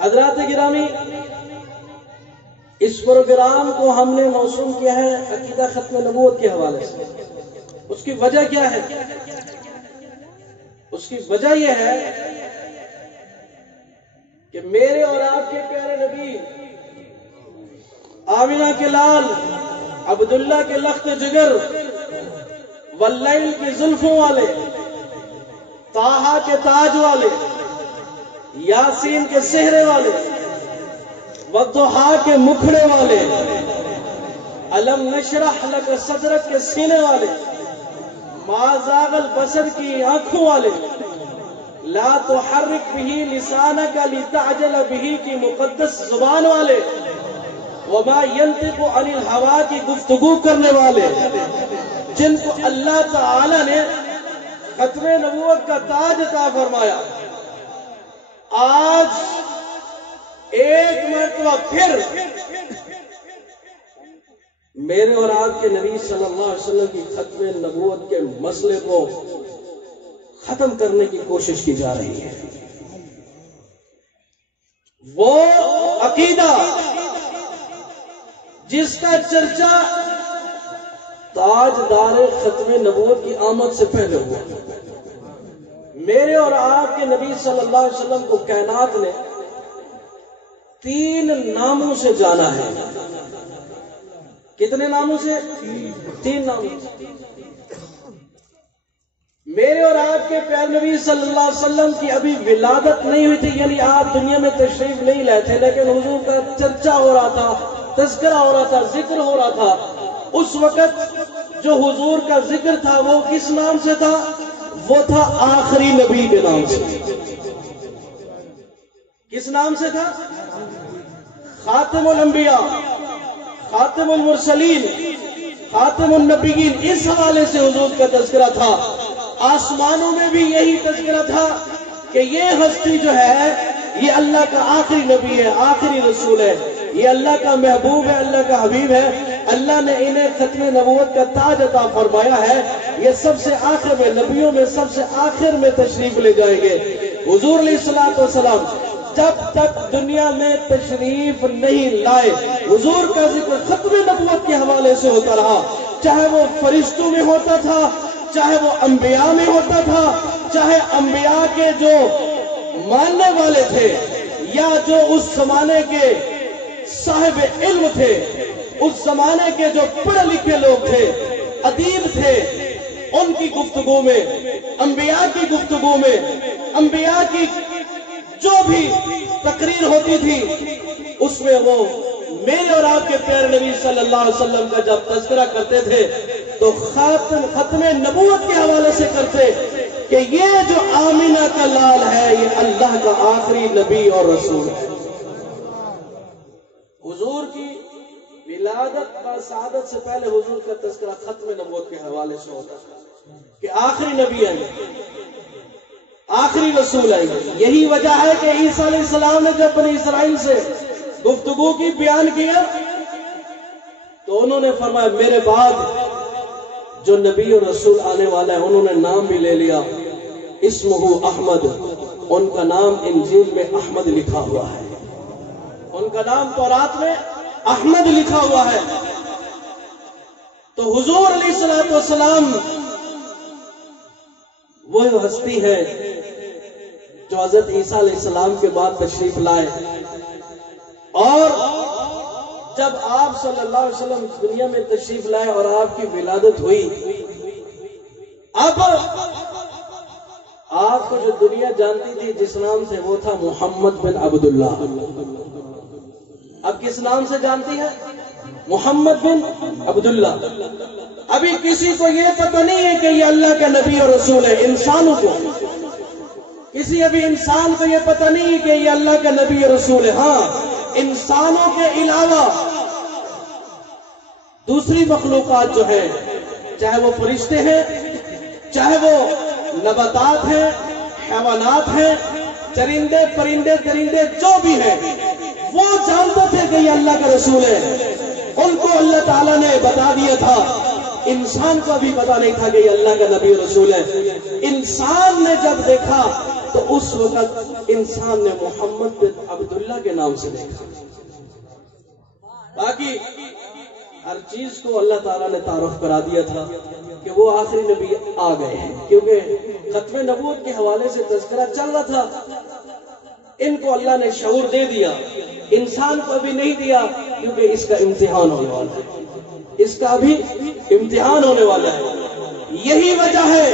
حضرات گرامی، اس پروگرام کو ہم نے موسوم کیا ہے عقیدہ ختم نبوت کے حوالے سے۔ اس کی وجہ کیا ہے؟ اس کی وجہ یہ ہے کہ میرے اور آپ کے پیارے نبی آمینہ کے لال، عبداللہ کے لخت جگر، واللیل کی زلفوں والے، طٰہٰ کے تاج والے، یاسین کے سہرے والے، والضحیٰ کے مکھڑے والے، الم نشرح لک صدرک کے سینے والے، ما زاغ البصر کی آنکھوں والے، لا تحرک بہ لسانک لتعجل بہ کی مقدس زبان والے، وما ينطق عن الهوى کی گفتگو کرنے والے، جن کو اللہ تعالی نے ختم نبوت کا تاج عطا فرمایا، آج ایک مرتبہ پھر میرے اور آپ کے نبی صلی اللہ علیہ وسلم کی ختم نبوت کے مسئلے کو ختم کرنے کی کوشش کی جا رہی ہے۔ وہ عقیدہ جس کا چرچا تاجدار ختم نبوت کی آمد سے پہلے ہوا، میرے اور آپ کے نبی صلی اللہ علیہ وسلم کو کائنات نے 3 ناموں سے جانا ہے۔ کتنے ناموں سے؟ 3 ناموں سے۔ میرے اور آپ کے پیارے نبی صلی اللہ علیہ وسلم کی ابھی ولادت نہیں ہوئی تھی، یعنی آپ دنیا میں تشریف نہیں لائے تھے، لیکن حضور کا چرچا ہو رہا تھا، تذکرہ ہو رہا تھا، ذکر ہو رہا تھا۔ اس وقت جو حضور کا ذکر تھا وہ کس نام سے تھا؟ وہ تھا آخری نبی کے نام سے۔ کس نام سے تھا؟ خاتم الانبیاء، خاتم المرسلین، خاتم النبیین، اس حوالے سے حضور کا تذکرہ تھا۔ آسمانوں میں بھی یہی تذکرہ تھا کہ یہ ہستی جو ہے یہ اللہ کا آخری نبی ہے، آخری رسول ہے، یہ اللہ کا محبوب ہے، اللہ کا حبیب ہے، اللہ نے انہیں ختم نبوت کا تاج عطا فرمایا ہے، یہ سب سے آخر میں، نبیوں میں سب سے آخر میں تشریف لے جائیں گے۔ حضور علیہ الصلوۃ والسلام جب تک دنیا میں تشریف نہیں لائے، حضور کا ذکر ختم نبوت کے حوالے سے ہوتا رہا، چاہے وہ فرشتوں میں ہوتا تھا، چاہے وہ انبیاء میں ہوتا تھا، چاہے انبیاء کے جو ماننے والے تھے یا جو اس زمانے کے صاحب علم تھے، اس زمانے کے جو پڑھے لکھے لوگ تھے، ادیب تھے، ان کی گفتگو میں، انبیاء کی گفتگو میں، انبیاء کی جو بھی تقریر ہوتی تھی اس میں وہ میرے اور آپ کے پیارے نبی صلی اللہ علیہ وسلم کا جب تذکرہ کرتے تھے تو ختم نبوت کے حوالے سے کرتے کہ یہ جو آمینہ کا لال ہے یہ اللہ کا آخری نبی اور رسول ہے۔ حضور کی ولادت و سعادت سے پہلے حضور کا تذکرہ ختم نبوت کے حوالے سے ہوتا ہے کہ آخری نبی ہے، آخری رسول ہے۔ یہی وجہ ہے کہ عیسیٰ علیہ السلام نے جب بنی اسرائیل سے گفتگو کی، بیان کیا، تو انہوں نے فرمایا میرے بعد جو نبی اور رسول آنے والا ہے، انہوں نے نام بھی لے لیا، اسمہ احمد، ان کا نام انجیل میں احمد لکھا ہوا ہے، ان کا نام تورات میں احمد لکھا ہوا ہے۔ تو حضور علیہ الصلوۃ والسلام وہ ہستی ہے جو حضرت عیسیٰ علیہ السلام کے بعد تشریف لائے، اور جب آپ صلی اللہ علیہ وسلم دنیا میں تشریف لائے اور آپ کی ولادت ہوئی، اب آپ کو جو دنیا جانتی تھی جس نام سے، وہ تھا محمد بن عبداللہ۔ اب کس نام سے جانتی ہے؟ محمد بن عبداللہ۔ ابھی کسی کو یہ پتہ نہیں ہے کہ یہ اللہ کا نبی اور رسول ہے، انسانوں کو، کسی ابھی انسان کو یہ پتہ نہیں ہے کہ یہ اللہ کا نبی اور رسول ہے۔ ہاں، انسانوں کے علاوہ دوسری مخلوقات جو ہیں، چاہے وہ فرشتے ہیں، چاہے وہ نباتات ہیں، حیوانات ہیں، چرندے پرندے درندے جو بھی ہیں، وہ جانتے تھے کہ یہ اللہ کا رسول ہے، ان کو اللہ تعالیٰ نے بتا دیا تھا۔ انسان کو بھی پتا نہیں تھا کہ یہ اللہ کا نبی رسول ہے۔ انسان نے جب دیکھا تو اس وقت انسان نے محمد بن عبداللہ کے نام سے دیکھا. باقی ہر چیز کو اللہ تعالیٰ نے تعارف کرا دیا تھا کہ وہ آخری نبی آ گئے ہیں، کیونکہ ختم نبوت کے حوالے سے تذکرہ چل رہا تھا. ان کو اللہ نے شعور دے دیا، انسان کو ابھی نہیں دیا، کیونکہ اس کا امتحان ہونے والا ہے، اس کا ابھی امتحان ہونے والا ہے. یہی وجہ ہے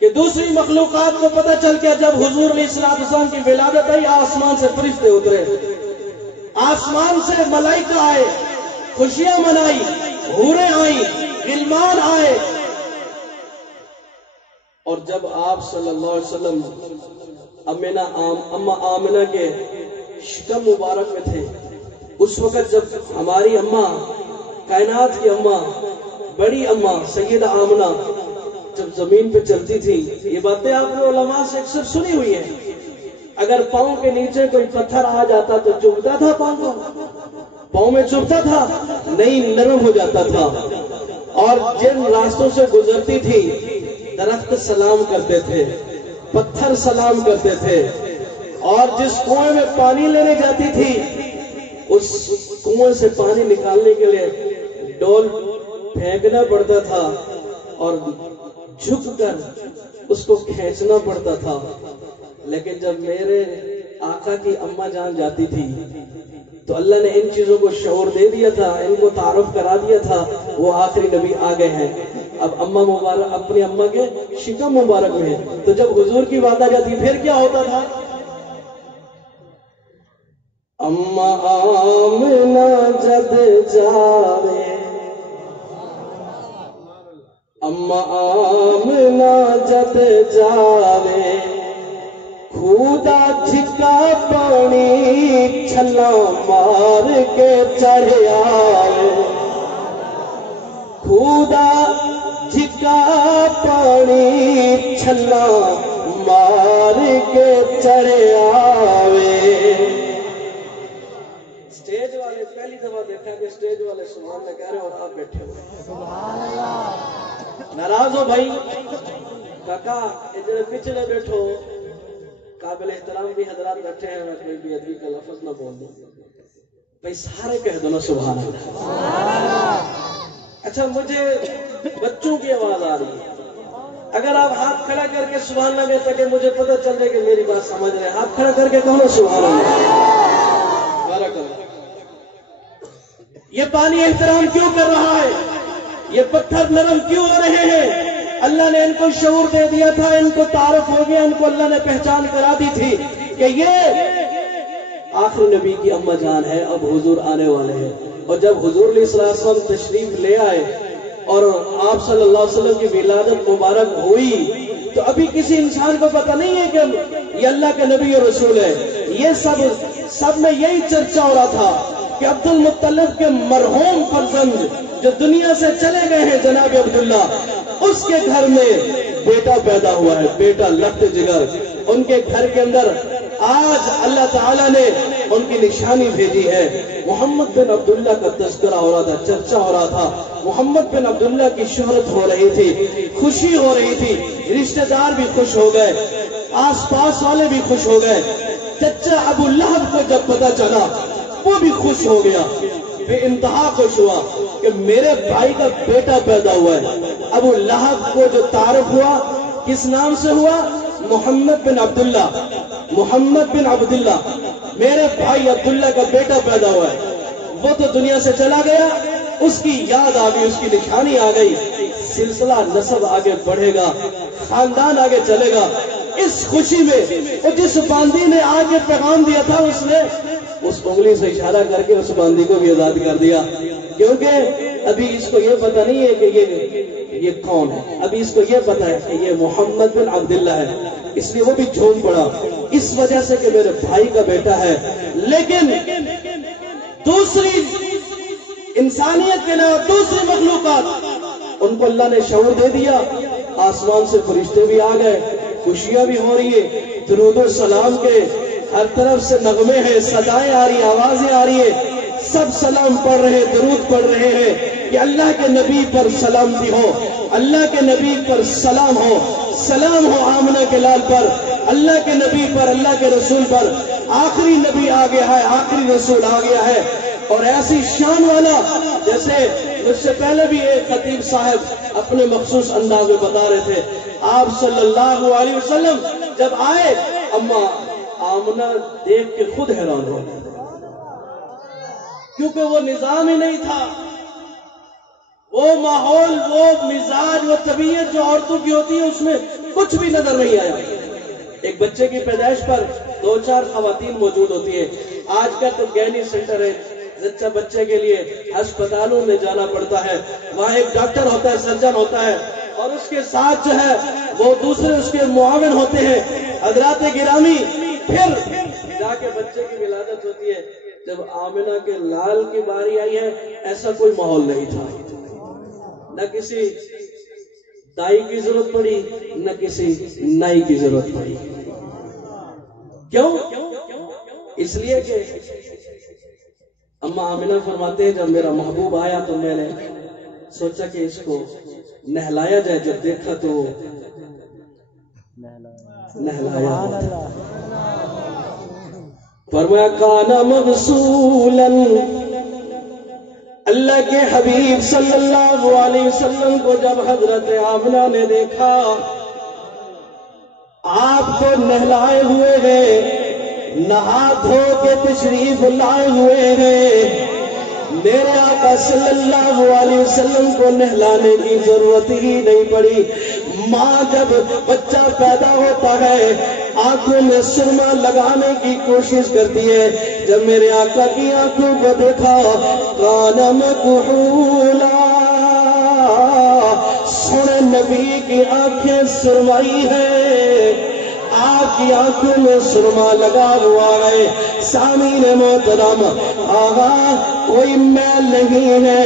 کہ دوسری مخلوقات کو پتہ چل کے جب حضور علیہ السلام کی ولادت آئی، آسمان سے فرشتے اترے، آسمان سے ملائکہ آئے، خوشیاں منائی، حوریں آئیں، غلمان آئے. اور جب آپ صلی اللہ علیہ وسلم اما آمنہ کے شکم مبارک میں تھے، اس وقت جب ہماری اماں، کائنات کی اماں، بڑی اماں سیدہ آمنہ جب زمین پہ چلتی تھی، یہ باتیں آپ نے علماء سے اکثر سنی ہوئی ہیں، اگر پاؤں کے نیچے کوئی پتھر آ جاتا تو چبھتا تھا، پاؤں میں چبھتا تھا نہیں، نرم ہو جاتا تھا. اور جن راستوں سے گزرتی تھی درخت سلام کرتے تھے، پتھر سلام کرتے تھے، اور جس کنویں میں پانی لینے جاتی تھی اس کنویں سے پانی نکالنے کے لیے ڈول پھینکنا پڑتا تھا اور جھک کر اس کو کھینچنا پڑتا تھا. لیکن جب میرے آقا کی اماں جان جاتی تھی تو اللہ نے ان چیزوں کو شعور دے دیا تھا، ان کو تعارف کرا دیا تھا، وہ آخری نبی آ گئے ہیں. اب اماں مبارک اپنی اماں کے شکم مبارک میں، تو جب حضور کی بات آ جاتی پھر کیا ہوتا تھا؟ اماں آمنہ جب جاوے، اماں آمنہ جب جاوے، خدا جھکا پانی چھلا مار کے چڑھ آئے، خدا جھکا پانی چھلا مار کے چڑھ آوے. اسٹیج والے پہلی دفعہ دیکھا کہ اسٹیج والے سبحان اللہ کہہ رہے ہو، آپ بیٹھے ہوئے ناراض ہو بھائی. کاکا ادھر پچھلے بیٹھو، قابل احترام بھی حضرات بیٹھے ہیں، میں کوئی بھی ادبی کا لفظ نہ بول دوں بھائی، سارے کہہ دو نا سبحان اللہ. اچھا مجھے بچوں کی آواز آ رہی ہے، اگر آپ ہاتھ کھڑا کر کے سبحان اللہ کہتے کہ مجھے پتہ چل جائے کہ میری بات سمجھ رہے ہیں، ہاتھ کھڑا کر کے کہو سبحان اللہ. بارک اللہ. یہ پانی احترام کیوں کر رہا ہے؟ یہ پتھر نرم کیوں ہو رہے ہیں؟ اللہ نے ان کو شعور دے دیا تھا، ان کو تعارف ہو گیا، ان کو اللہ نے پہچان کرا دی تھی کہ یہ آخری نبی کی اماں جان ہے، اب حضور آنے والے ہیں. اور جب حضور علیہ السلام تشریف لے آئے اور آپ صلی اللہ علیہ وسلم کی ولادت مبارک ہوئی تو ابھی کسی انسان کو پتہ نہیں ہے کہ یہ اللہ کے نبی اور رسول ہے. یہ سب میں یہی چرچا ہو رہا تھا کہ عبد المطلب کے مرحوم فرزند جو دنیا سے چلے گئے ہیں جناب عبداللہ، اس کے گھر میں بیٹا پیدا ہوا ہے، بیٹا لخت جگر. ان کے گھر کے اندر آج اللہ تعالیٰ نے ان کی نشانی بھیجی ہے. محمد بن عبداللہ کا تذکرہ ہو رہا تھا، چرچا ہو رہا تھا، محمد بن عبداللہ کی شہرت ہو رہی تھی، خوشی ہو رہی تھی، رشتہ دار بھی خوش ہو گئے، آس پاس والے بھی خوش ہو گئے. چچا ابو لہب کو جب پتا چلا وہ بھی خوش ہو گیا، بے انتہا خوش ہوا کہ میرے بھائی کا بیٹا پیدا ہوا ہے. ابو لہب کو جو تعارف ہوا کس نام سے ہوا؟ محمد بن عبداللہ. محمد بن عبداللہ، میرے بھائی عبداللہ کا بیٹا پیدا ہوا ہے. وہ تو دنیا سے چلا گیا، اس کی یاد آ گئی، اس کی نشانی آ گئی، سلسلہ نسب آگے بڑھے گا، خاندان آگے چلے گا. اس خوشی میں جس باندی نے آگے پیغام دیا تھا اس نے اس انگلی سے اشارہ کر کے اس باندی کو بھی آزاد کر دیا، کیونکہ ابھی اس کو یہ پتہ نہیں ہے کہ یہ کون ہے. ابھی اس کو یہ پتہ ہے کہ یہ محمد بن عبداللہ ہے، اس لیے وہ بھی جھوم پڑا اس وجہ سے کہ میرے بھائی کا بیٹا ہے. لیکن دوسری انسانیت کے علاوہ دوسری مخلوقات، ان کو اللہ نے شعور دے دیا. آسمان سے فرشتے بھی آ گئے، خوشیاں بھی ہو رہی ہیں، درود و سلام کے ہر طرف سے نغمے ہیں، صدائیں آ رہی ہیں، آوازیں آ رہی ہیں، سب سلام پڑھ رہے ہیں، درود پڑھ رہے ہیں. کہ اللہ کے نبی پر سلامتی ہو، اللہ کے نبی پر سلام ہو آمنہ کے لال پر، اللہ کے نبی پر، اللہ کے رسول پر۔ آخری نبی آ گیا ہے، آخری رسول آ گیا ہے، اور ایسی شان والا، جیسے مجھ سے پہلے بھی ایک خطیب صاحب اپنے مخصوص انداز میں بتا رہے تھے، آپ صلی اللہ علیہ وسلم جب آئے، اما آمنہ دیکھ کے خود حیران ہو گئے، کیونکہ وہ نظام ہی نہیں تھا، وہ ماحول، وہ مزاج، وہ طبیعت جو عورتوں کی ہوتی ہے اس میں کچھ بھی نظر نہیں آیا۔ ایک بچے کی پیدائش پر 2-4 خواتین موجود ہوتی ہیں۔ آج کا تو گینی سینٹر ہے، زچہ بچے کے لیے ہسپتالوں میں جانا پڑتا ہے، وہاں ایک ڈاکٹر ہوتا ہے، سرجن ہوتا ہے، اور اس کے ساتھ جو ہے وہ دوسرے اس کے معاون ہوتے ہیں حضرات گرامی۔ پھر جا کے بچے کی ولادت ہوتی ہے۔ جب آمنہ کے لال کی باری آئی ہے، ایسا کوئی ماحول نہیں تھا، نہ کسی دائی کی ضرورت پڑی، نہ کسی نائی کی ضرورت پڑی۔ کیوں؟ اس لیے کہ اما آمنہ فرماتے ہیں جب میرا محبوب آیا تو میں نے سوچا کہ اس کو نہلایا جائے، جب دیکھا تو نہلایا، فرمایا کانا مغسولا، اللہ کے حبیب صلی اللہ علیہ وسلم کو جب حضرت آمنہ نے دیکھا آپ کو نہلائے ہوئے ہیں، نہا دھو کے تشریف لائے ہوئے ہیں، میرے آقا صلی اللہ علیہ وسلم کو نہلانے کی ضرورت ہی نہیں پڑی۔ ماں جب بچہ پیدا ہوتا ہے آنکھوں میں سرما لگانے کی کوشش کرتی ہے، جب میرے آقا کی آنکھوں کو دیکھا کان مکحولا، سونے نبی کی آنکھیں سرمائی ہے، آپ کی آنکھوں میں سرما لگا ہوا ہے۔ سامعین محترم، آغا کوئی میل نہیں ہے،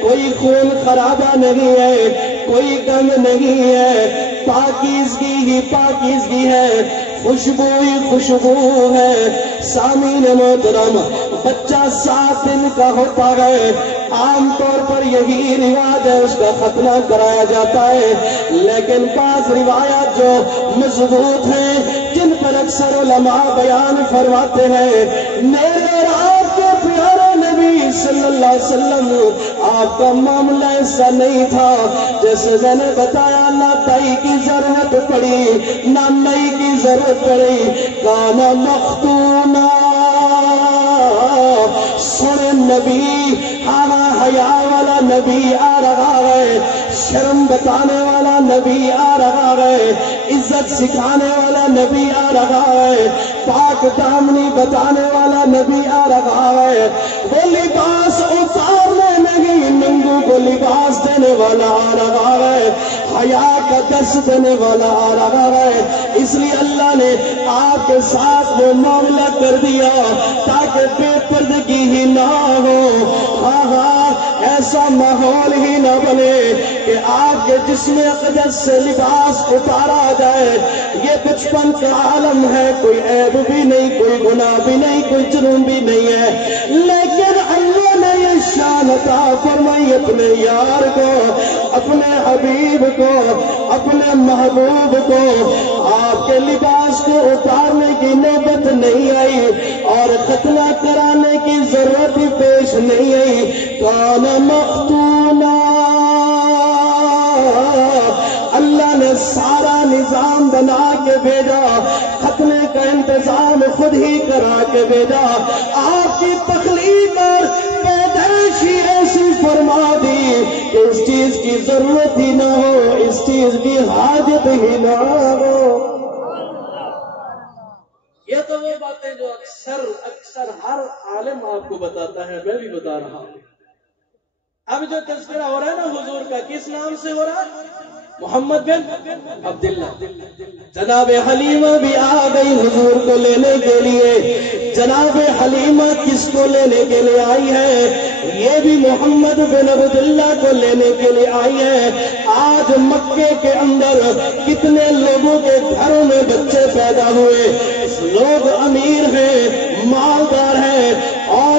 کوئی خون خرابہ نہیں ہے، کوئی غم نہیں ہے، پاکیزگی ہی پاکیزگی ہے، خوشبو ہی خوشبو ہے۔ سامعین محترم، بچہ 7 دن کا ہوتا ہے، عام طور پر یہی رواج ہے، اس کا ختنہ کرایا جاتا ہے، لیکن بعض روایات جو مضبوط ہیں جن پر اکثر علماء بیان فرماتے ہیں، میرے اور آپ کے پیارے نبی صلی اللہ علیہ وسلم آپ کا معاملہ ایسا نہیں تھا جیسے میں نے بتایا، نہ دائی کی ضرورت پڑی نہ نئی کی ضرورت پڑی، کانا مختونا، سونے نبی، آنا حیا والا نبی آ رہا ہے، شرم بتانے والا نبی آ رہا ہے، عزت سکھانے والا نبی آ رہا ہے، پاک دامنی بتانے والا نبی آ رہا ہے، وہ لباس اتارنے نہیں ننگوں کو لباس دینے والا آ رہا ہے، حیا کا درس دینے والا آ رہا ہے۔ اس لیے اللہ نے آپ کے ساتھ وہ معاملہ کر دیا تاکہ بے پردگی ہی نہ ہو، ایسا ماحول ہی نہ بنے کہ آپ کے جسم اقدس سے لباس اتارا جائے۔ یہ بچپن کا عالم ہے، کوئی عیب بھی نہیں، کوئی گناہ بھی نہیں، کوئی جرم بھی نہیں ہے، لیکن اللہ نے یہ شان عطا فرمائی اپنے یار کو، اپنے حبیب کو، اپنے محبوب کو، آپ کے لباس کو اتارنے کی نوبت نہیں آئی اور ختنہ کرانے کی ضرورت پیش نہیں آئی۔ کان مختونا، اللہ نے سارا نظام بنا کے بھیجا، ختنے کا انتظام خود ہی کرا کے بھیجا، آپ کی تخلیق اور پیدائش ہی ایسی فرما دی کہ اس چیز کی ضرورت ہی نہ ہو، اس چیز کی حاجت ہی نہ ہو۔ یہ تو وہ باتیں جو اکثر ہر عالم آپ کو بتاتا ہے، میں بھی بتا رہا ہوں۔ اب جو تذکرہ ہو رہا ہے نا حضور کا، کس نام سے ہو رہا ہے؟ محمد بن عبداللہ۔ جناب حلیمہ بھی آ گئی حضور کو لینے کے لیے۔ جناب حلیمہ کس کو لینے کے لیے آئی ہے؟ یہ بھی محمد بن عبداللہ کو لینے کے لیے آئی ہے۔ آج مکے کے اندر کتنے لوگوں کے گھروں میں بچے پیدا ہوئے، لوگ امیر ہیں، مالدار ہیں، اور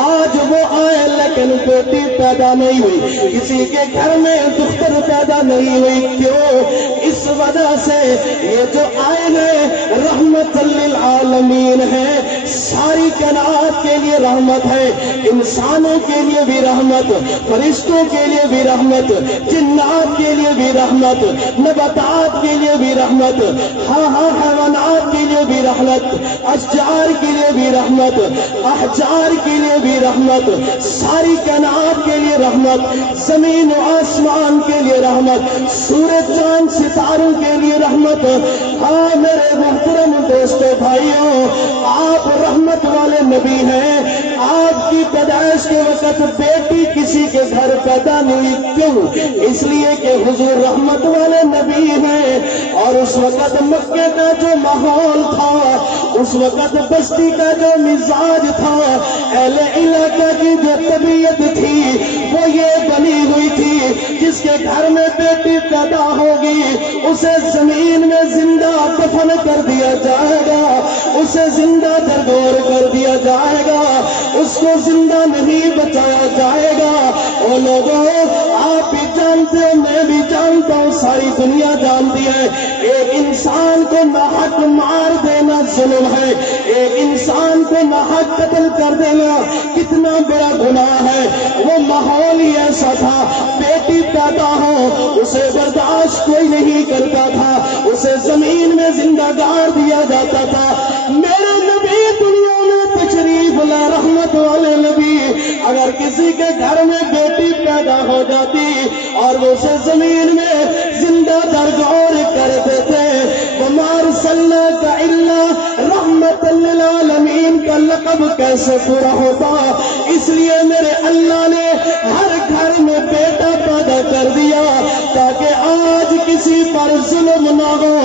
آج وہ آئے لیکن بیٹی پیدا نہیں ہوئی، کسی کے گھر میں دختر پیدا نہیں ہوئی، کیوں؟ اس وجہ سے یہ جو آئین رحمت للعالمین ہے، ساری کائنات کے لیے رحمت ہے، انسانوں کے لیے بھی رحمت، فرشتوں کے لیے بھی رحمت، جنات کے لیے بھی رحمت، نباتات کے لیے بھی رحمت، حیوانات کے لیے بھی رحمت، اشجار کے لیے بھی رحمت، احجار کے لیے بھی رحمت، ساری کائنات کے لیے رحمت، زمین و آسمان کے لیے رحمت، سورج چاند ستاروں کے لیے رحمت۔ ہاں میرے محترم دوستو بھائیوں، آپ رحمت والے نبی ہیں۔ آپ کی پیدائش کے وقت بیٹی کسی کے گھر پیدا نہیں ہوئی، کیوں؟ اس لیے کہ حضور رحمت والے نبی ہیں، اور اس وقت مکے کا جو ماحول تھا، اس وقت بستی کا جو مزاج تھا، اہل علاقہ کی جو طبیعت تھی وہ یہ بنی ہوئی تھی، جس کے گھر میں بیٹی پیدا ہوگی اسے زمین میں زندہ دفن کر دیا جائے گا، اسے زندہ درگور کر دیا جائے گا، اس کو زندہ نہیں بچایا جائے گا۔ او لوگوں، آپ بھی جانتے ہو، میں بھی جانتا ہوں، ساری دنیا جانتی ہے، ایک انسان کو ناحق مار دینا ظلم ہے، ایک انسان کو ناحق قتل کر دینا کتنا بڑا گناہ ہے۔ وہ ماحول ہی ایسا تھا، بیٹی پیدا ہو اسے برداشت کوئی نہیں کرتا تھا، اسے زمین میں زندہ گاڑ دیا جاتا تھا۔ میرے نبی دنیا میں تشریف لائے، رحمت والے نبی، اگر کسی کے گھر میں بیٹی پیدا ہو جاتی اور وہ اسے زمین میں زندہ درگور کر دیتے، وَمَا أَرْسَلْنَاكَ إِلَّا رَحْمَةً لِّلْعَالَمِينَ کا لقب کیسے پورا ہوتا؟ اس لیے میرے اللہ نے ہر گھر میں بیٹا پیدا کر دیا تاکہ آج کسی پر ظلم نہ ہو،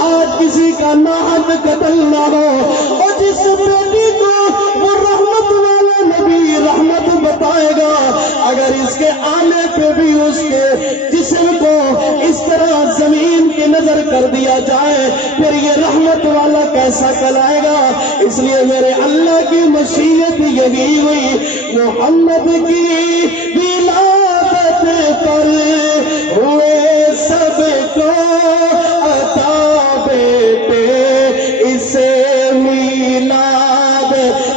آج کسی کا ناحق قتل نہ ہو۔ اور جس بیٹی کو وہ رحمت والا نبی رحمت بتائے گا، اگر اس کے آنے پہ بھی اس کے جسم کو اس طرح زمین کی نظر کر دیا جائے، پھر یہ رحمت والا کیسا کہلائے گا؟ اس لیے میرے اللہ کی مشیت یہی ہوئی، محمد کی ولادت پر ہوئے سب کو عطا بیٹے، اسے میلاد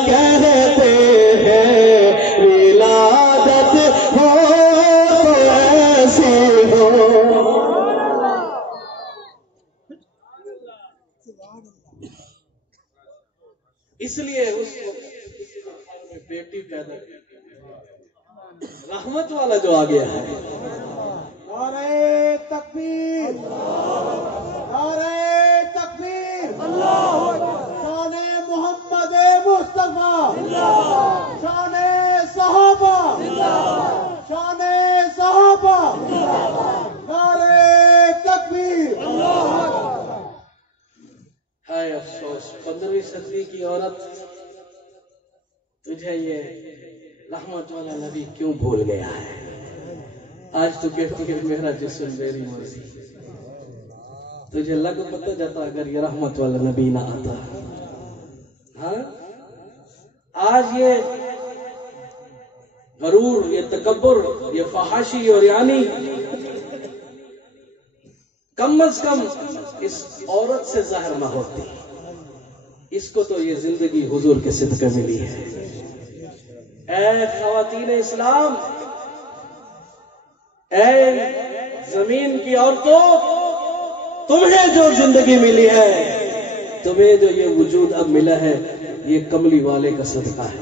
کہتے ہیں، ولادت ہو تو ایسی ہو۔ اس لیے اس وقت کسی کے گھر میں بیٹی پیدا کی، رحمت والا جو آ گیا ہے۔ نعرہ تکبیر، نعرہ تکبیر، شان محمد مصطفیٰ، شان صحابہ، شان صحابہ، نعرہ تکبیر۔ ہائے افسوس، 15ویں صدی کی عورت، تجھے یہ رحمت والا نبی کیوں بھول گیا ہے؟ آج تو کہتی ہے میرا جسم میری مرضی۔ تجھے لگ پتہ جاتا اگر یہ رحمت والا نبی نہ آتا۔ ہاں، آج یہ غرور، یہ تکبر، یہ فحاشی اور یعنی کم از کم اس عورت سے ظاہر نہ ہوتی۔ اس کو تو یہ زندگی حضور کے صدقے ملی ہے۔ اے خواتین اسلام، اے زمین کی عورتوں، تمہیں جو زندگی ملی ہے، تمہیں جو یہ وجود اب ملا ہے، یہ کملی والے کا صدقہ ہے۔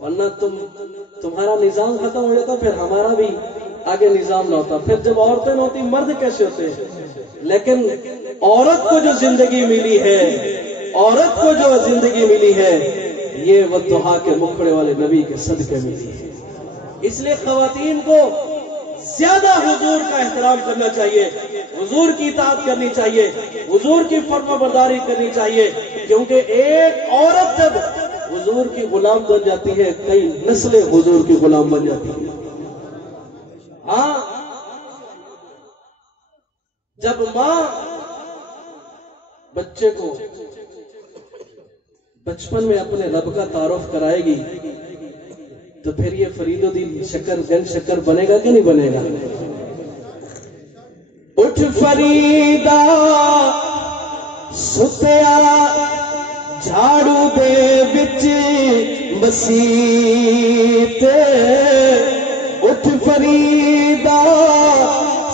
ورنہ تمہارا نظام ختم ہو جاتا، پھر ہمارا بھی آگے نظام نہ ہوتا۔ پھر جب عورتیں نہ ہوتی، مرد کیسے ہوتے ہیں؟ لیکن عورت کو جو زندگی ملی ہے، عورت کو جو زندگی ملی ہے، یہ والضحیٰ کے مکھڑے والے نبی کے صدقے ملی ہے۔ اس لیے خواتین کو زیادہ حضور کا احترام کرنا چاہیے، حضور کی اطاعت کرنی چاہیے، حضور کی فرما برداری کرنی چاہیے، کیونکہ ایک عورت جب حضور کی غلام بن جاتی ہے، کئی نسلیں حضور کی غلام بن جاتی ہیں۔ ہاں، جب ماں بچے کو بچپن میں اپنے رب کا تعارف کرائے گی تو پھر یہ فرید الدین شکر گنج شکر بنے گا کہ نہیں بنے گا؟ اٹھ فریدا ستیا جھاڑو دے بچ مسیت، اٹھ فریدا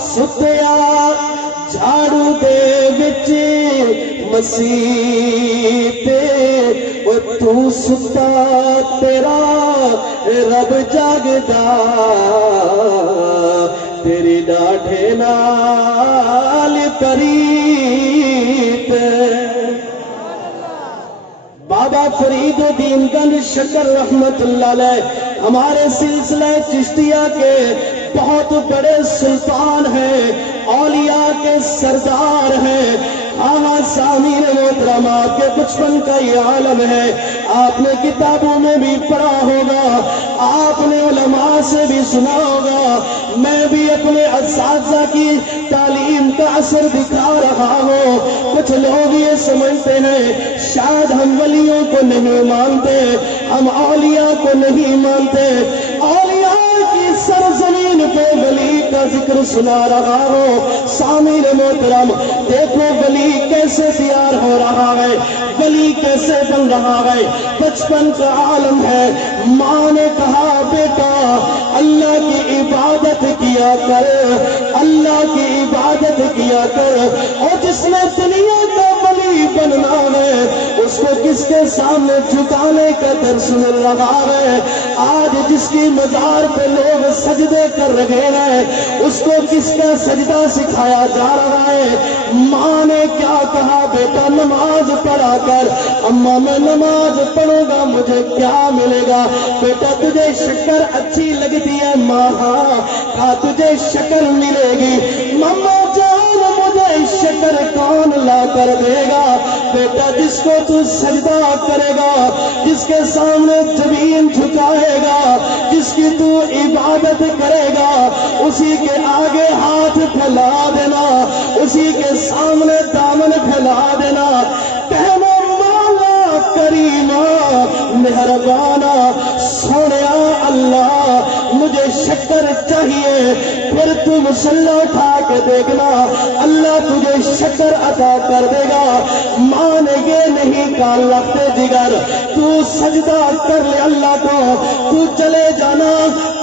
ستیا جھاڑو دے بچ مسیت، تو ستا تیرا رب جاگدا، تیری ڈاڈھے نال پریت۔ بابا فرید الدین گنج شکر رحمت اللہ علیہ ہمارے سلسلہ چشتیہ کے بہت بڑے سلطان ہیں، اولیاء کے سردار ہیں۔ ہاں سامعین محترم، آپ کے بچپن کا یہ عالم ہے، آپ نے کتابوں میں بھی پڑھا ہوگا، آپ نے علماء سے بھی سنا ہوگا، میں بھی اپنے اساتذہ کی تعلیم کا اثر دکھا رہا ہوں۔ کچھ لوگ یہ سمجھتے ہیں شاید ہم ولیوں کو نہیں مانتے، ہم اولیاء کو نہیں مانتے۔ اولیاء کی سرزمین پہ ولی کا ذکر سنا رہا ہوں۔ سامعین محترم، دیکھو ولی کیسے تیار ہو رہا ہے، ولی کیسے بن رہا ہے۔ بچپن کا عالم ہے، ماں نے کہا بیٹا اللہ کی عبادت کیا کر، اللہ کی عبادت کیا کر، اور جس نے دنیا کا ولی بننا ہے اس کو کس کے سامنے جھکانے کا درس مل رہا ہے۔ آج جس کی مزار پہ لوگ سجدے کر رہے ہیں اس کو کس کا سجدہ سکھایا جا رہا ہے۔ ماں نے کیا کہا بیٹا نماز پڑھا کر، اماں میں نماز پڑھوں گا مجھے کیا ملے گا؟ بیٹا تجھے شکر اچھی لگتی ہے؟ ماں ہاں، کہا تجھے شکر ملے گی۔ ماما جان مجھے شکر کون لا کر دے گا؟ بیٹا جس کو تو سجدہ کرے گا، جس کے سامنے زمین جھکائے گا، جس کی تو عبادت کرے گا، اسی کے آگے ہاتھ پھیلا دینا، اسی کے سامنے دامن پھیلا دینا، کہنا مولا کریمہ مہربانا سونیا اللہ مجھے شکر چاہیے۔ پھر تو مسلح اٹھا کے دیکھنا اللہ تجھے شکر عطا کر دے گا۔ ماں نے یہ نہیں کہا لگتے جگر تو سجدہ کر لے اللہ کو، تو چلے جانا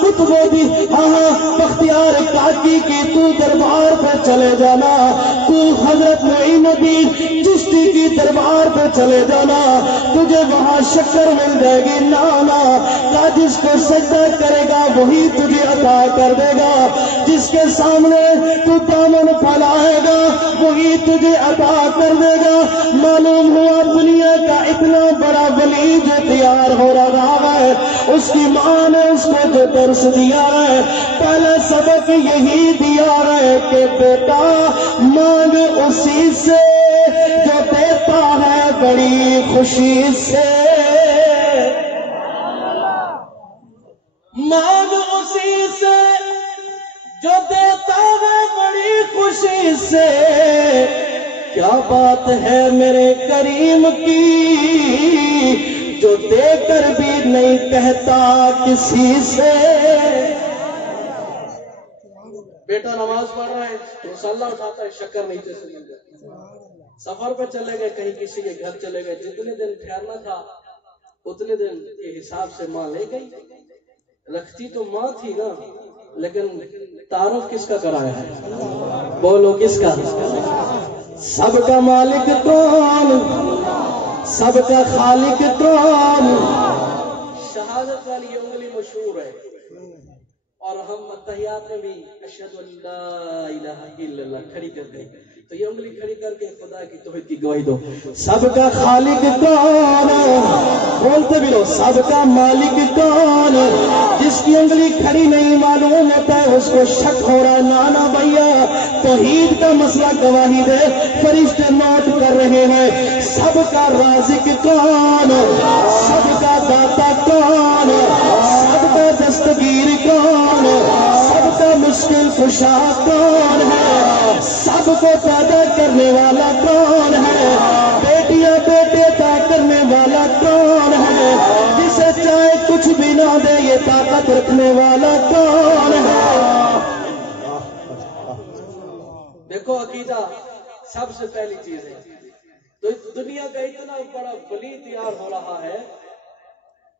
کتب بھی ہاں بختیار کاکی کی تو دربار پہ چلے جانا، تو حضرت معین الدین چشتی کی دربار پہ چلے جانا، تجھے وہاں شکر مل جائے گی۔ نانا کا جس کو سجدہ کرے گا وہی تجھے عطا کر دے گا، جس کے سامنے تو دامن پھیلائے گا وہی تجھے عطا کر دے گا۔ معلوم ہوا دنیا کا اتنا بڑا ولی جو تیار ہو رہا ہے اس کی ماں نے اس کو جو درس دیا ہے، پہلا سبق یہی دیا ہے کہ بیٹا مانگ اسی سے جو دیتا ہے بڑی خوشی سے، مانگ اسی سے جو دیتا ہے بڑی خوشی سے۔ کیا بات ہے میرے کریم کی جو دے کر بھی نہیں کہتا کسی سے۔ بیٹا نماز پڑھ رہا ہے مسلح اٹھاتا ہے شکر نیچے سے مل جاتا، سفر پہ چلے گئے کہیں کسی کے گھر چلے گئے، جتنے دن ٹھہرنا تھا اتنے دن کے حساب سے ماں لے گئی، رکھتی تو ماں تھی نا، لیکن تعارف کس کا کرایا ہے؟ بولو کس کا؟ سب کا مالک کون، سب کا خالق کون؟ شہادت والی یہ انگلی مشہور ہے، اور ہم اتحیات میں بھی اشہد ان لا الہ الا اللہ کھڑی کر دیں تو یہ انگلی کھڑی کر کے خدا کی توحید کی گواہی دو۔ سب کا خالق کون؟ بولتے بھی لو سب کا مالک کون؟ جس کی انگلی کھڑی نہیں معلوم ہوتا ہے اس کو شک ہو رہا ہے۔ نانا بھیا توحید کا مسئلہ گواہی دے، فرشتے نوٹ کر رہے ہیں۔ سب کا رازق کون؟ سب کا داتا کون؟ سب کا دستگیر کون؟ سب کا مشکل کشا کون ہے؟ سب کو پیدا کرنے والا کون ہے؟ بیٹیاں بیٹے عطا کرنے والا کون ہے؟ جسے چاہے کچھ بھی نہ بتا دے یہ طاقت رکھنے والا کون ہے؟ دیکھو عقیدہ سب سے پہلی چیز ہے. تو دنیا کا اتنا بڑا ولی تیار ہو رہا ہے،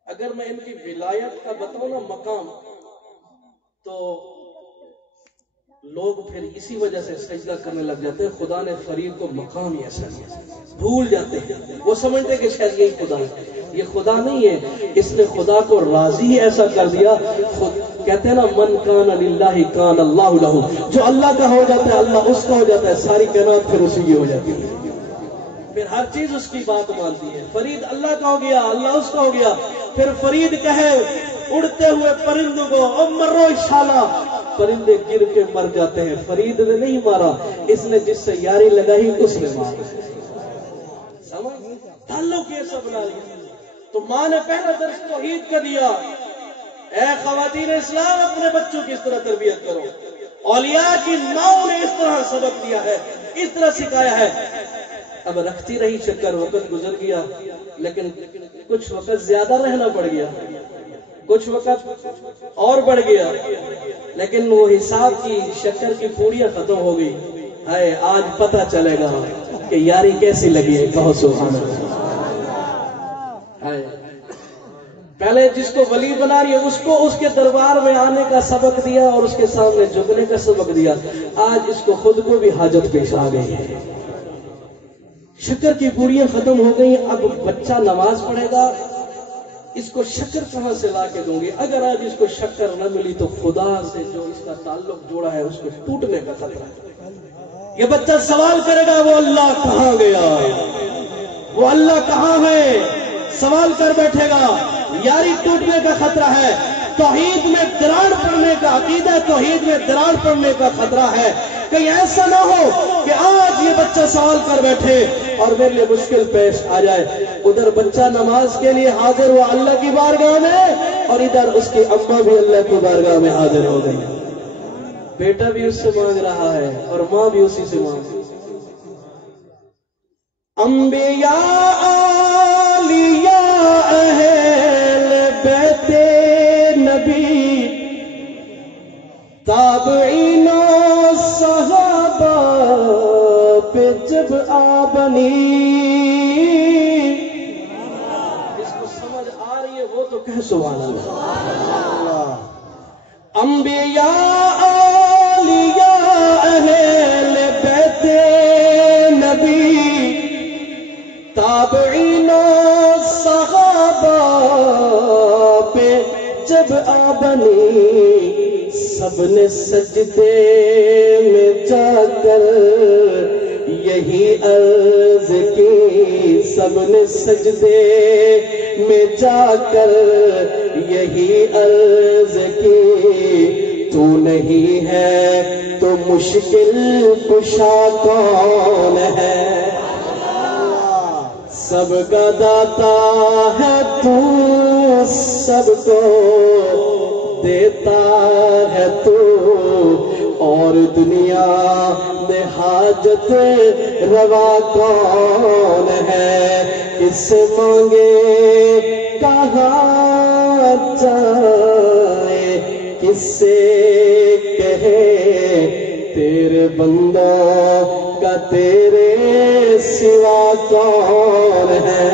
اگر میں ان کی ولایت کا بتاؤں نا مقام، تو لوگ پھر اسی وجہ سے سجدہ کرنے لگ جاتے ہیں. خدا نے فرید کو مقام ہی ایسا دیا، بھول جاتے ہیں، وہ سمجھتے کہ شاید یہی خدا ہے. یہ خدا نہیں ہے، اس نے خدا کو راضی ہی ایسا کر دیا. کہتے ہیں نا من کان للہ کان اللہ لہ، جو اللہ کا ہو جاتا ہے اللہ اس کا ہو جاتا ہے، ساری کائنات پھر اسی کی ہو جاتی ہے، پھر ہر چیز اس کی بات مانتی ہے. فرید اللہ کا ہو گیا، اللہ اس کا ہو گیا. پھر فرید کہے اڑتے ہوئے پرندوں کو او مرو شالا، پرندے گر کے مر جاتے ہیں. فرید نے نہیں مارا، اس نے جس سے یاری لگائی اس نے مارا. سمجھ تعلق ایسا بنا لیا. تو ماں نے پہلا درس توحید کا دیا. اے خواتین اسلام اپنے بچوں کی اس طرح تربیت کرو. اولیاء کی ماں نے اس طرح سبق دیا ہے، اس طرح سکھایا ہے. اب رکھتی رہی شکر، وقت گزر گیا، لیکن کچھ وقت زیادہ رہنا پڑ گیا، کچھ وقت اور بڑھ گیا، لیکن وہ حساب کی شکر کی پوڑیاں ختم ہو گئی. ہے آج پتہ چلے گا کہ یاری کیسی لگی ہے. کہو سبحان اللہ. پہلے جس کو ولی بنا رہی ہے اس کو اس کے دربار میں آنے کا سبق دیا اور اس کے سامنے جھکنے کا سبق دیا. آج اس کو خود کو بھی حاجت پیش آ گئی ہے. شکر کی پوڑیاں ختم ہو گئی. اب بچہ نماز پڑھے گا، اس کو شکر کہاں سے لا کے دوں گی؟ اگر آج اس کو شکر نہ ملی تو خدا سے جو اس کا تعلق جوڑا ہے اس کو ٹوٹنے کا خطرہ ہے. یہ بچہ سوال کرے گا وہ اللہ کہاں گیا، وہ اللہ کہاں ہے، سوال کر بیٹھے گا. یاری ٹوٹنے کا خطرہ ہے. توحید میں دراڑ پڑنے کا عقیدہ، توحید میں دراڑ پڑنے کا خطرہ ہے. کہیں ایسا نہ ہو کہ آج یہ بچہ سوال کر بیٹھے اور میرے لیے مشکل پیش آ جائے. ادھر بچہ نماز کے لیے حاضر ہوا اللہ کی بارگاہ میں، اور ادھر اس کی اماں بھی اللہ کی بارگاہ میں حاضر ہو گئی. بیٹا بھی اس سے مانگ رہا ہے اور ماں بھی اسی سے مانگ رہی ہے. انبیاء اولیاء اہل بیت نبی، تابعین و صحابہ پہ جب آ بنی. جس کو سمجھ آ رہی ہے وہ تو کہہ سبحان اللہ. انبیاء اولیاء اہل بیت نبی، تابعین و صحابہ پہ جب آ بنی، سب نے سجدے میں جا کر یہی عرض کی، سب نے سجدے میں جا کر یہی عرض کی، تو نہیں ہے تو مشکل کشا کون ہے، سب کا داتا ہے تو، سب کو دیتا ہے تو، اور دنیا میں حاجت روا کون ہے، کس سے مانگے کہاں جائے، کس سے کہے تیرے بندوں کا تیرے سوا کون ہے.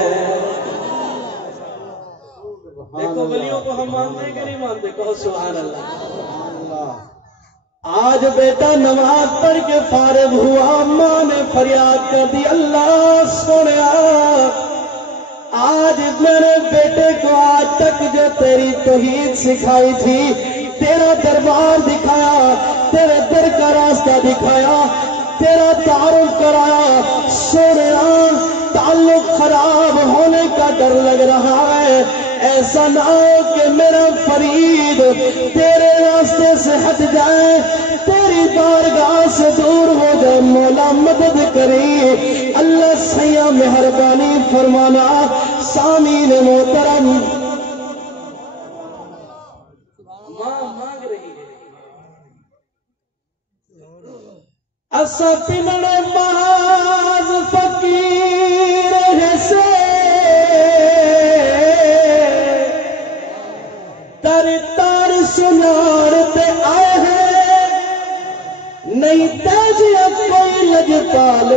دیکھو ولیوں کو ہم مانتے ہیں کہ نہیں مانتے؟ کہو سبحان اللہ. آج بیٹا نماز پڑھ کے فارغ ہوا، ماں نے فریاد کر دی اللہ سنیا، آج میرے بیٹے کو آج تک جو تیری توحید سکھائی تھی، تیرا دربار دکھایا، تیرے در کا راستہ دکھایا، تیرا تعارف کرایا، سنیا تعلق خراب ہونے کا ڈر لگ رہا ہے. ایسا نہ ہو کہ میرا فرید تیرے راستے سے ہٹ جائے، تیری بارگاہ سے دور ہو جائے. مولا مدد کری، اللہ سیاں مہربانی فرمانا. سامعین محترم، ماں مانگ رہی ہے، اسا پنڑ محاذ فقیر ہے سے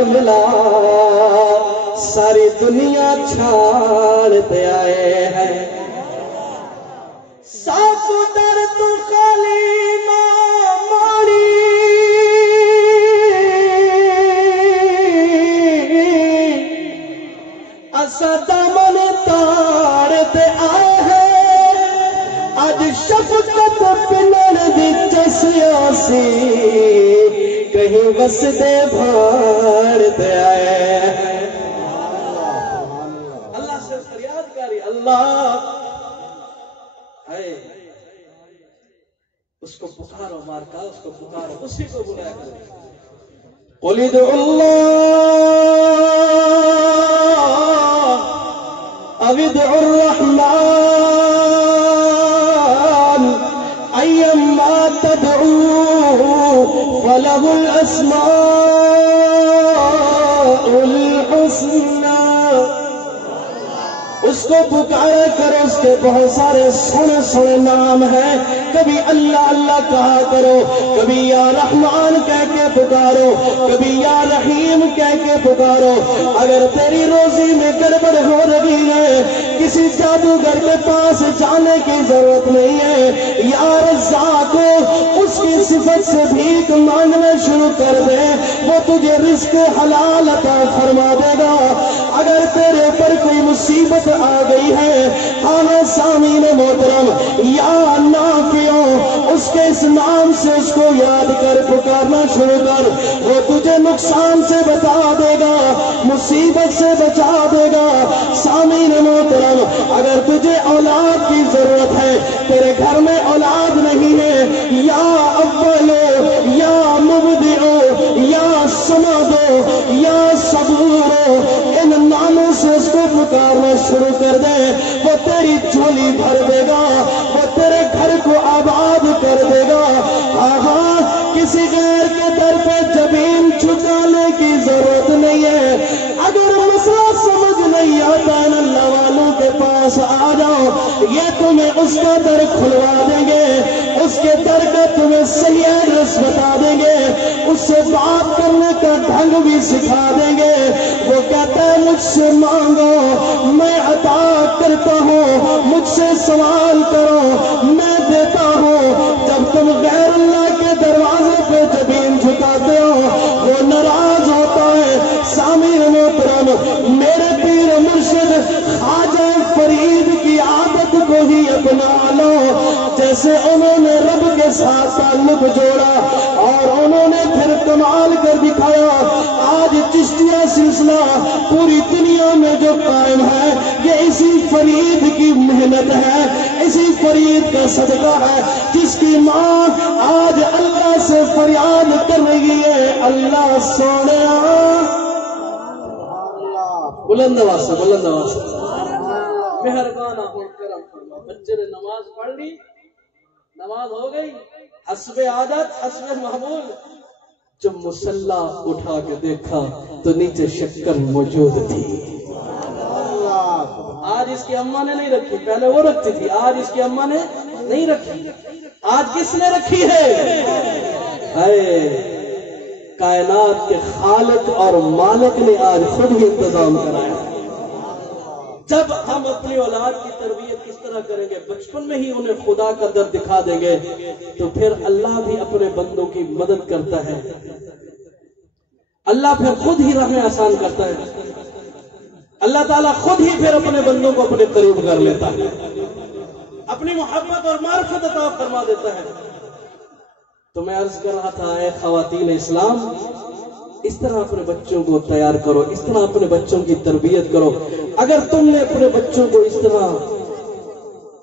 ملا ساری دنیا چھاڑتے آئے ہیں ساکو در تو خالی نہ ماڑی اسا دامن تاڑتے آئے ہیں اج شفقت پلن دی چسیا سی کہیں وسدے بھاڑتے آئے ہیں اللہ سے فریاد کاری اللہ ہے اس کو پکارو مارکا اس کو پکارو اسی کو بلایا کرو قل ادعوا اللہ او ادعوا الرحمن ایما تدعوا فله الاسماء الحسنى اس کو پکارا کرو اس کے بہت سارے سونے سونے نام ہیں کبھی اللہ اللہ کہا کرو کبھی یا رحمان کہہ کے پکارو کبھی یا رحیم کہہ کے پکارو اگر تیری روزی میں گڑبڑ ہو رہی ہے کسی جادوگر کے پاس جانے کی ضرورت نہیں ہے یا رزاق اس کی صفت سے بھیک مانگنا شروع کر دے وہ تجھے رزق حلال عطا فرما دے گا اگر تیرے پر کوئی مصیبت آ گئی ہے ہاں سامعین محترم یا نافعو اس کے اس نام سے اس کو یاد کر پکارنا شروع کر وہ تجھے نقصان سے بچا دے گا مصیبت سے بچا دے گا سامعین محترم اگر تجھے اولاد کی ضرورت ہے تیرے گھر میں اولاد نہیں ہے یا اولو یا مبدعو یا سمدو یا صبورو ان ناموں سے اس کو پکارنا شروع کر دے وہ تیری جھولی بھر دے گا وہ تیرے گھر کو آباد کر دے گا ہاں کسی غیر کے در پہ زمین چھکانے کی ضرورت نہیں ہے اگر مسئلہ سمجھ نہیں آتا ہے اللہ والوں کے پاس آ جاؤ یہ تمہیں اس کا در کھلوا دیں گے اس کے در کا تمہیں صحیح ایڈریس بتا دیں گے اس سے بات کرنے کا ڈھنگ بھی سکھا دیں گے وہ کہتا ہے مجھ سے مانگو میں عطا کرتا ہوں مجھ سے سوال کرو میں دیتا ہوں جب تم غیر اللہ کے دروازے پہ زمین جھکاتے ہو وہ ناراض ہوتا ہے سامعین محترم میرے پیر مرشد خواجہ فرید کی عادت کو ہی اپنا لو جیسے انہوں نے رب کے ساتھ تعلق جوڑا اور انہوں نے پھر کمال کر دکھایا آج چشتیہ سلسلہ پوری دنیا میں جو قائم ہے یہ اسی فرید کی محنت ہے اسی فرید کا صدقہ ہے جس کی ماں آج اللہ سے فریاد کر رہی ہے اللہ سونے بلند آواز سے مہربان ہو کرم فرما بچے نے نماز پڑھ لی نماز ہو گئی حسب عادت حسب معمول جب مصلح اٹھا کے دیکھا تو نیچے شکر موجود تھی آج اس کی اماں نے نہیں رکھی پہلے وہ رکھتی تھی آج اس کی اماں نے نہیں رکھی آج کس نے رکھی ہے کائنات کے خالق اور مالک نے آج خود ہی انتظام کرایا جب ہم اپنی اولاد کی تربیت کس طرح کریں گے بچپن میں ہی انہیں خدا کا در دکھا دیں گے تو پھر اللہ بھی اپنے بندوں کی مدد کرتا ہے اللہ پھر خود ہی راہیں آسان کرتا ہے اللہ تعالیٰ خود ہی پھر اپنے بندوں کو اپنے قریب کر لیتا ہے اپنی محبت اور معرفت عطا فرما دیتا ہے تو میں عرض کر رہا تھا اے خواتین اسلام اس طرح اپنے بچوں کو تیار کرو اس طرح اپنے بچوں کی تربیت کرو اگر تم نے اپنے بچوں کو اس طرح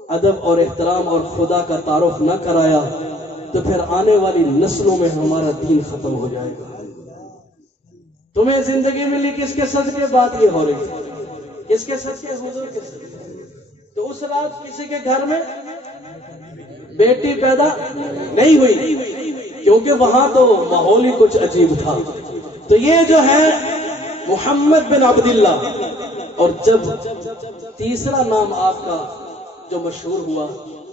ادب اور احترام اور خدا کا تعارف نہ کرایا تو پھر آنے والی نسلوں میں ہمارا دین ختم ہو جائے گا تمہیں زندگی ملی کس کے صدقے بات یہ ہو رہی ہے کس کے صدقے حضور کے صدقے تو اس رات کسی کے گھر میں بیٹی پیدا نہیں ہوئی کیونکہ وہاں تو ماحول ہی کچھ عجیب تھا تو یہ جو ہے محمد بن عبداللہ اور جب تیسرا نام آپ کا جو مشہور ہوا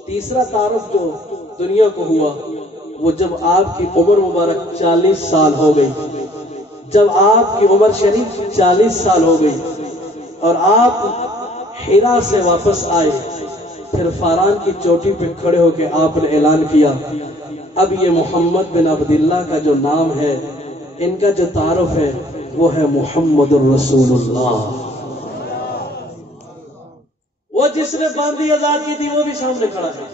تیسرا تعارف جو دنیا کو ہوا وہ جب آپ کی عمر مبارک 40 سال ہو گئی جب آپ کی عمر شریف 40 سال ہو گئی اور آپ حرا سے واپس آئے، پھر فاران کی چوٹی پہ کھڑے ہو کے آپ نے اعلان کیا اب یہ محمد بن عبداللہ کا جو نام ہے، ان کا جو تعارف ہے وہ ہے محمد الرسول اللہ۔ وہ جس نے باندی آزاد کی تھی وہ بھی سامنے کھڑا ہے،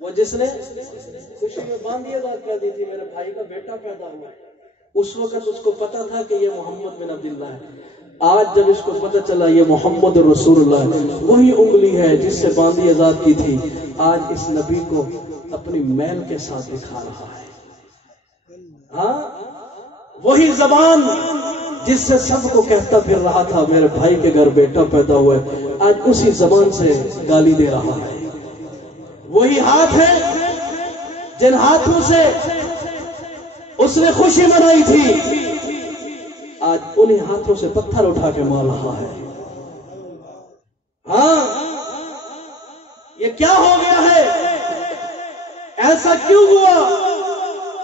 وہ جس نے خوشی میں باندی آزاد کر دی تھی، میرے بھائی کا بیٹا پیدا ہوا ہے، اس وقت اس کو پتا تھا کہ یہ محمد بن عبداللہ ہے۔ آج جب اس کو پتا چلا یہ محمد رسول اللہ ہے، وہی انگلی ہے جس سے باندی آزاد کی تھی، آج اس نبی کو اپنی میل کے ساتھ دکھا رہا ہے۔ ہاں، وہی زبان جس سے سب کو کہتا پھر رہا تھا میرے بھائی کے گھر بیٹا پیدا ہوا ہے، آج اسی زبان سے گالی دے رہا ہے۔ وہی ہاتھ ہے جن ہاتھوں سے اس نے خوشی منائی تھی، آج انہیں ہاتھوں سے پتھر اٹھا کے مار رہا ہے۔ ہاں، یہ کیا ہو گیا ہے؟ ایسا کیوں ہوا؟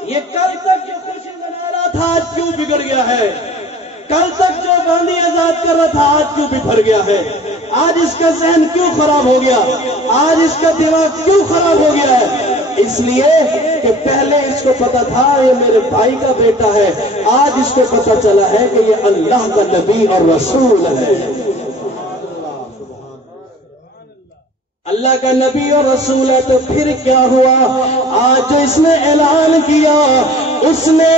یہ کل تک جو خوشی منا رہا تھا آج کیوں بگڑ گیا ہے؟ کل تک جو باندی آزاد کر رہا تھا آج کیوں بکھر گیا ہے؟ آج اس کا ذہن کیوں خراب ہو گیا؟ آج اس کا دماغ کیوں خراب ہو گیا ہے؟ اس لیے کہ پہلے اس کو پتا تھا یہ میرے بھائی کا بیٹا ہے، آج اس کو پتا چلا ہے کہ یہ اللہ کا نبی اور رسول ہے۔ اللہ کا نبی اور رسول ہے تو پھر کیا ہوا؟ آج جو اس نے اعلان کیا، اس نے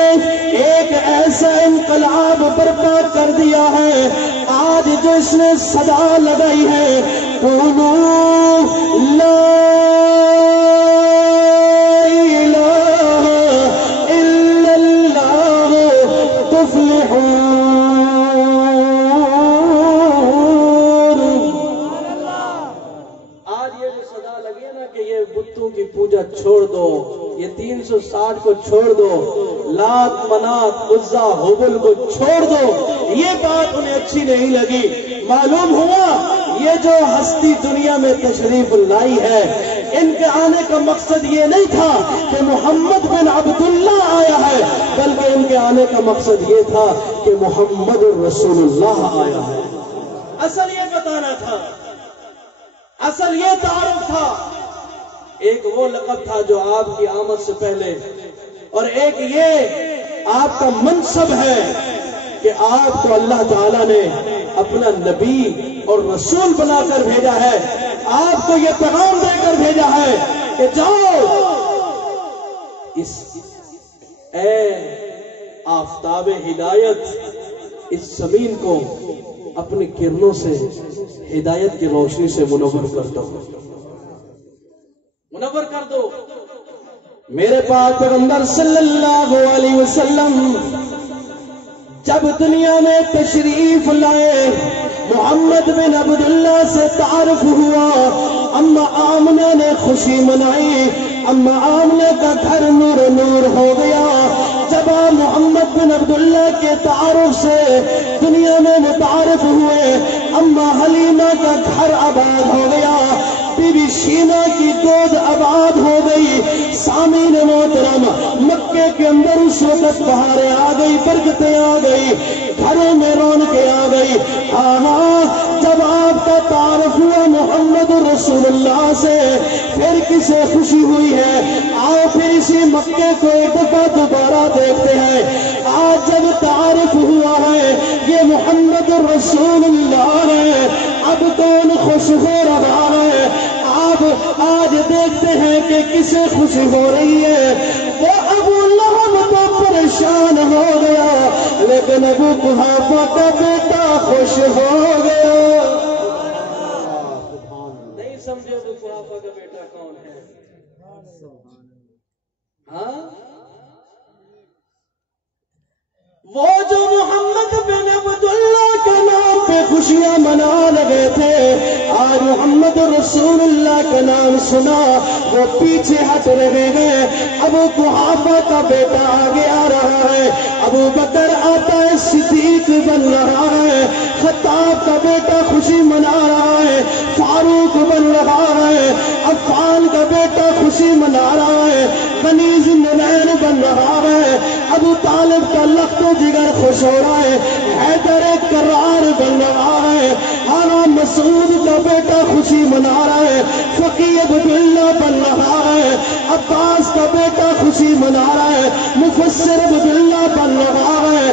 ایک ایسا انقلاب برپا کر دیا ہے۔ آج جو اس نے صدا لگائی ہے، قولوا لا الہ الا اللہ تفلحون۔ کی پوجا چھوڑ دو، یہ 360 کو چھوڑ دو، لات منات عزا حبل کو چھوڑ دو، یہ بات انہیں اچھی نہیں لگی۔ معلوم ہوا یہ جو ہستی دنیا میں تشریف لائی ہے، ان کے آنے کا مقصد یہ نہیں تھا کہ محمد بن عبداللہ آیا ہے، بلکہ ان کے آنے کا مقصد یہ تھا کہ محمد رسول اللہ آیا ہے۔ اصل یہ بتانا تھا، اصل یہ تعارف تھا۔ ایک وہ لقب تھا جو آپ کی آمد سے پہلے، اور ایک یہ آپ کا منصب ہے کہ آپ کو اللہ تعالیٰ نے اپنا نبی اور رسول بنا کر بھیجا ہے، آپ کو یہ پیغام دے کر بھیجا ہے کہ جاؤ اس اے آفتاب ہدایت اس زمین کو اپنی کرنوں سے ہدایت کی روشنی سے منور کر دو، منور کر دو۔ میرے پاک پیغمبر صلی اللہ علیہ وسلم جب دنیا میں تشریف لائے، محمد بن عبداللہ سے تعارف ہوا، اما آمنہ نے خوشی منائی، اما آمنہ کا گھر نور نور ہو گیا۔ جب آپ محمد بن عبداللہ کے تعارف سے دنیا میں متعارف ہوئے، اما حلیمہ کا گھر آباد ہو گیا، بی بی شینا کی گود آباد ہو گئی۔ سامعین محترم، مکے کے اندر اس وقت بہاریں آ گئی، برکتیں آ گئی، گھروں میں رونقیں آ گئی۔ ہاں، جب آپ کا تعارف ہوا محمد رسول اللہ سے، پھر کسے خوشی ہوئی ہے؟ آؤ پھر اسی مکے کو ایک دفعہ دوبارہ دیکھتے ہیں۔ آج جب تعارف ہوا ہے یہ محمد رسول اللہ ہے، اب کون خوش ہو رہا ہے؟ آپ آج دیکھتے ہیں کہ کسے خوشی ہو رہی ہے؟ وہ ابو لہب تو پریشان ہو گیا، لیکن ابو قحافہ کا بیٹا خوش ہو گیا۔ نہیں سمجھے ابو قحافہ کا بیٹا کون ہے؟ ہاں، وہ جو محمد بن عبداللہ کے نام پہ خوشیاں منا لگے تھے، آج محمد رسول اللہ کا نام سنا وہ پیچھے ہٹ رہے ہیں. ابو قحافہ کا بیٹا آگے آ رہا ہے, ابو بکر آتا ہے, صدیق بن رہا ہے, خطاب کا بیٹا خوشی منا رہا ہے, فاروق بن رہا ہے, عفان کا بیٹا خوشی منا رہا ہے, غنی ذی النورین بن رہا ہے, ابو طالب کا لخت و جگر خوش ہو رہا ہے, حیدر کرار بن رہا ہے, ہارون مسعود کا بیٹا خوشی منا رہا ہے, فقی عبداللہ بن رہا ہے, عباس کا بیٹا خوشی منا رہا ہے, مفسر عبداللہ بن رہا ہے.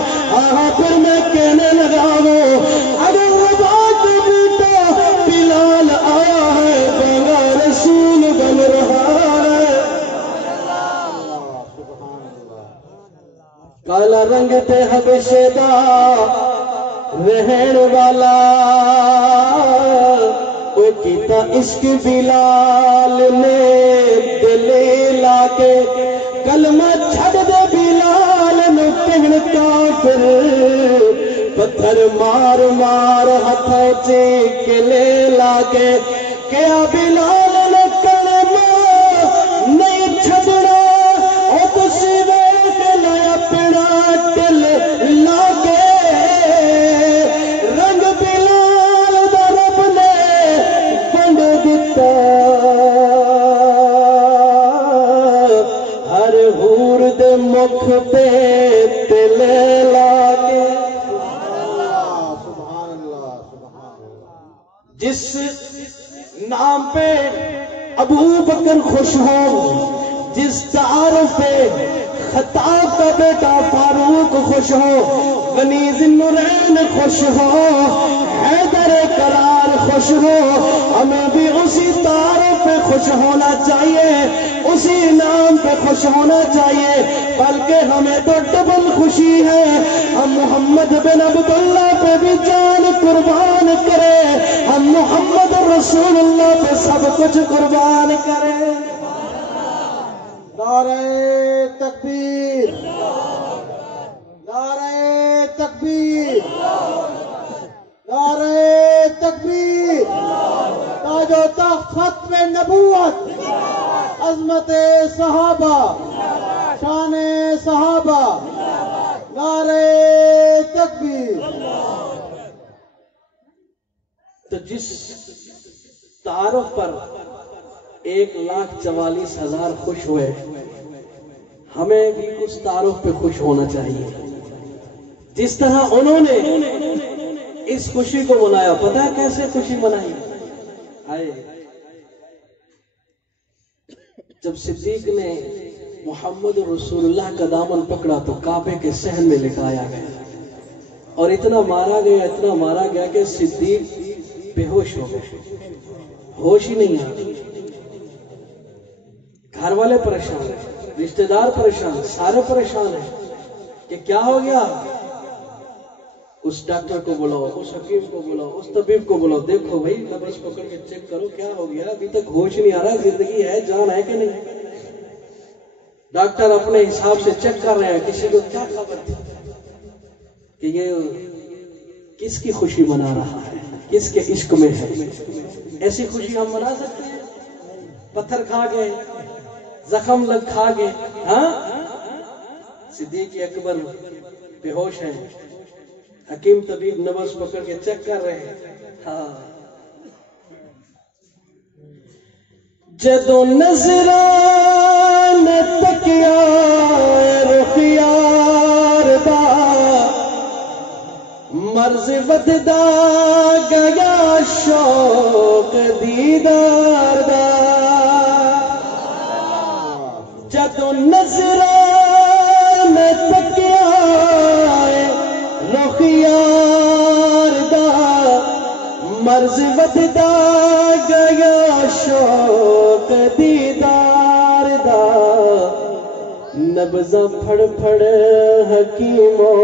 پھر میں کہنے لگا وہ اگر ربا کا بیٹا بلال آیا ہے, بابا رسول بن رہا ہے. کالا رنگ تے حبشے دا رہن والا کوئی کیتا عشق بلال نے دل لا کے, کلمہ چھڑ دے بلال نو کہن کافر, پتھر مار مار ہتھوں چیک لے لا کے, کیا بلال نے کلمہ نہیں چھڑنا او تسی ویکھ لے اپنا دل لا کے, رنگ بلال دا رب نے ونڈ دتا, ہر حور دے مکھ تے تل لا کے. جس نام پہ ابو بکر خوش ہو, جس تعارف پہ خطاب کا بیٹا فاروق خوش ہو, غنی ذی النورین خوش ہو, حیدر کرار خوش ہو, ہمیں بھی اسی تعارف پہ خوش ہونا چاہیے, اسی نام پہ خوش ہونا چاہیے. بلکہ ہمیں تو ڈبل خوشی ہے, ہم محمد بن عبداللہ پہ بھی جان قربان کرے, ہم محمد رسول اللہ پہ سب کچھ قربان کرے. نعرہ تکبیر, نعرہ تکبیر, نعرہ تکبیر. تاج و تخت ختم نبوت, عظمت صحابہ, شان صحابہ, نعرہ تکبیر. تو جس تعارف پر 1,44,000 خوش ہوئے, ہمیں بھی اس تعارف پہ خوش ہونا چاہیے. جس طرح انہوں نے اس خوشی کو منایا, پتہ ہے کیسے خوشی منائی؟ آئے جب صدیق نے محمد رسول اللہ کا دامن پکڑا تو کعبے کے صحن میں لٹایا گیا, اور اتنا مارا گیا کہ صدیق بے ہوش ہو گئے, ہوش ہی نہیں آ. گھر والے پریشان ہیں, رشتہ دار پریشان, سارے پریشان ہیں کہ کیا ہو گیا. اس ڈاکٹر کو بلاؤ, اس حکیم کو بلاؤ, اس طبیب کو بلاؤ, دیکھو بھائی نبض پکڑ کے چیک کرو کیا ہو گیا, ابھی تک ہوش نہیں آ رہا, زندگی ہے, جان ہے کہ نہیں. ڈاکٹر اپنے حساب سے چیک کر رہے ہیں, کسی کو کیا خبر تھی کہ یہ کس کی خوشی منا رہا ہے, کس کے عشق میں ہے. ایسی خوشی ہم منا سکتے ہیں؟ پتھر کھا گئے, زخم لگ کھا گئے. ہاں, صدیق اکبر بے ہوش ہیں, حکیم طبیب نبض پکڑ کے چیک کر رہے ہیں. ہاں, جدو نظران تکیا رخ یار دا, مرض وددا گیا شوق دیدار دا. جدو نظران تکیا رخ یار دا, مرض وددا گیا شوق دیدار دا. نبضاں پھڑ پھڑ حکیمو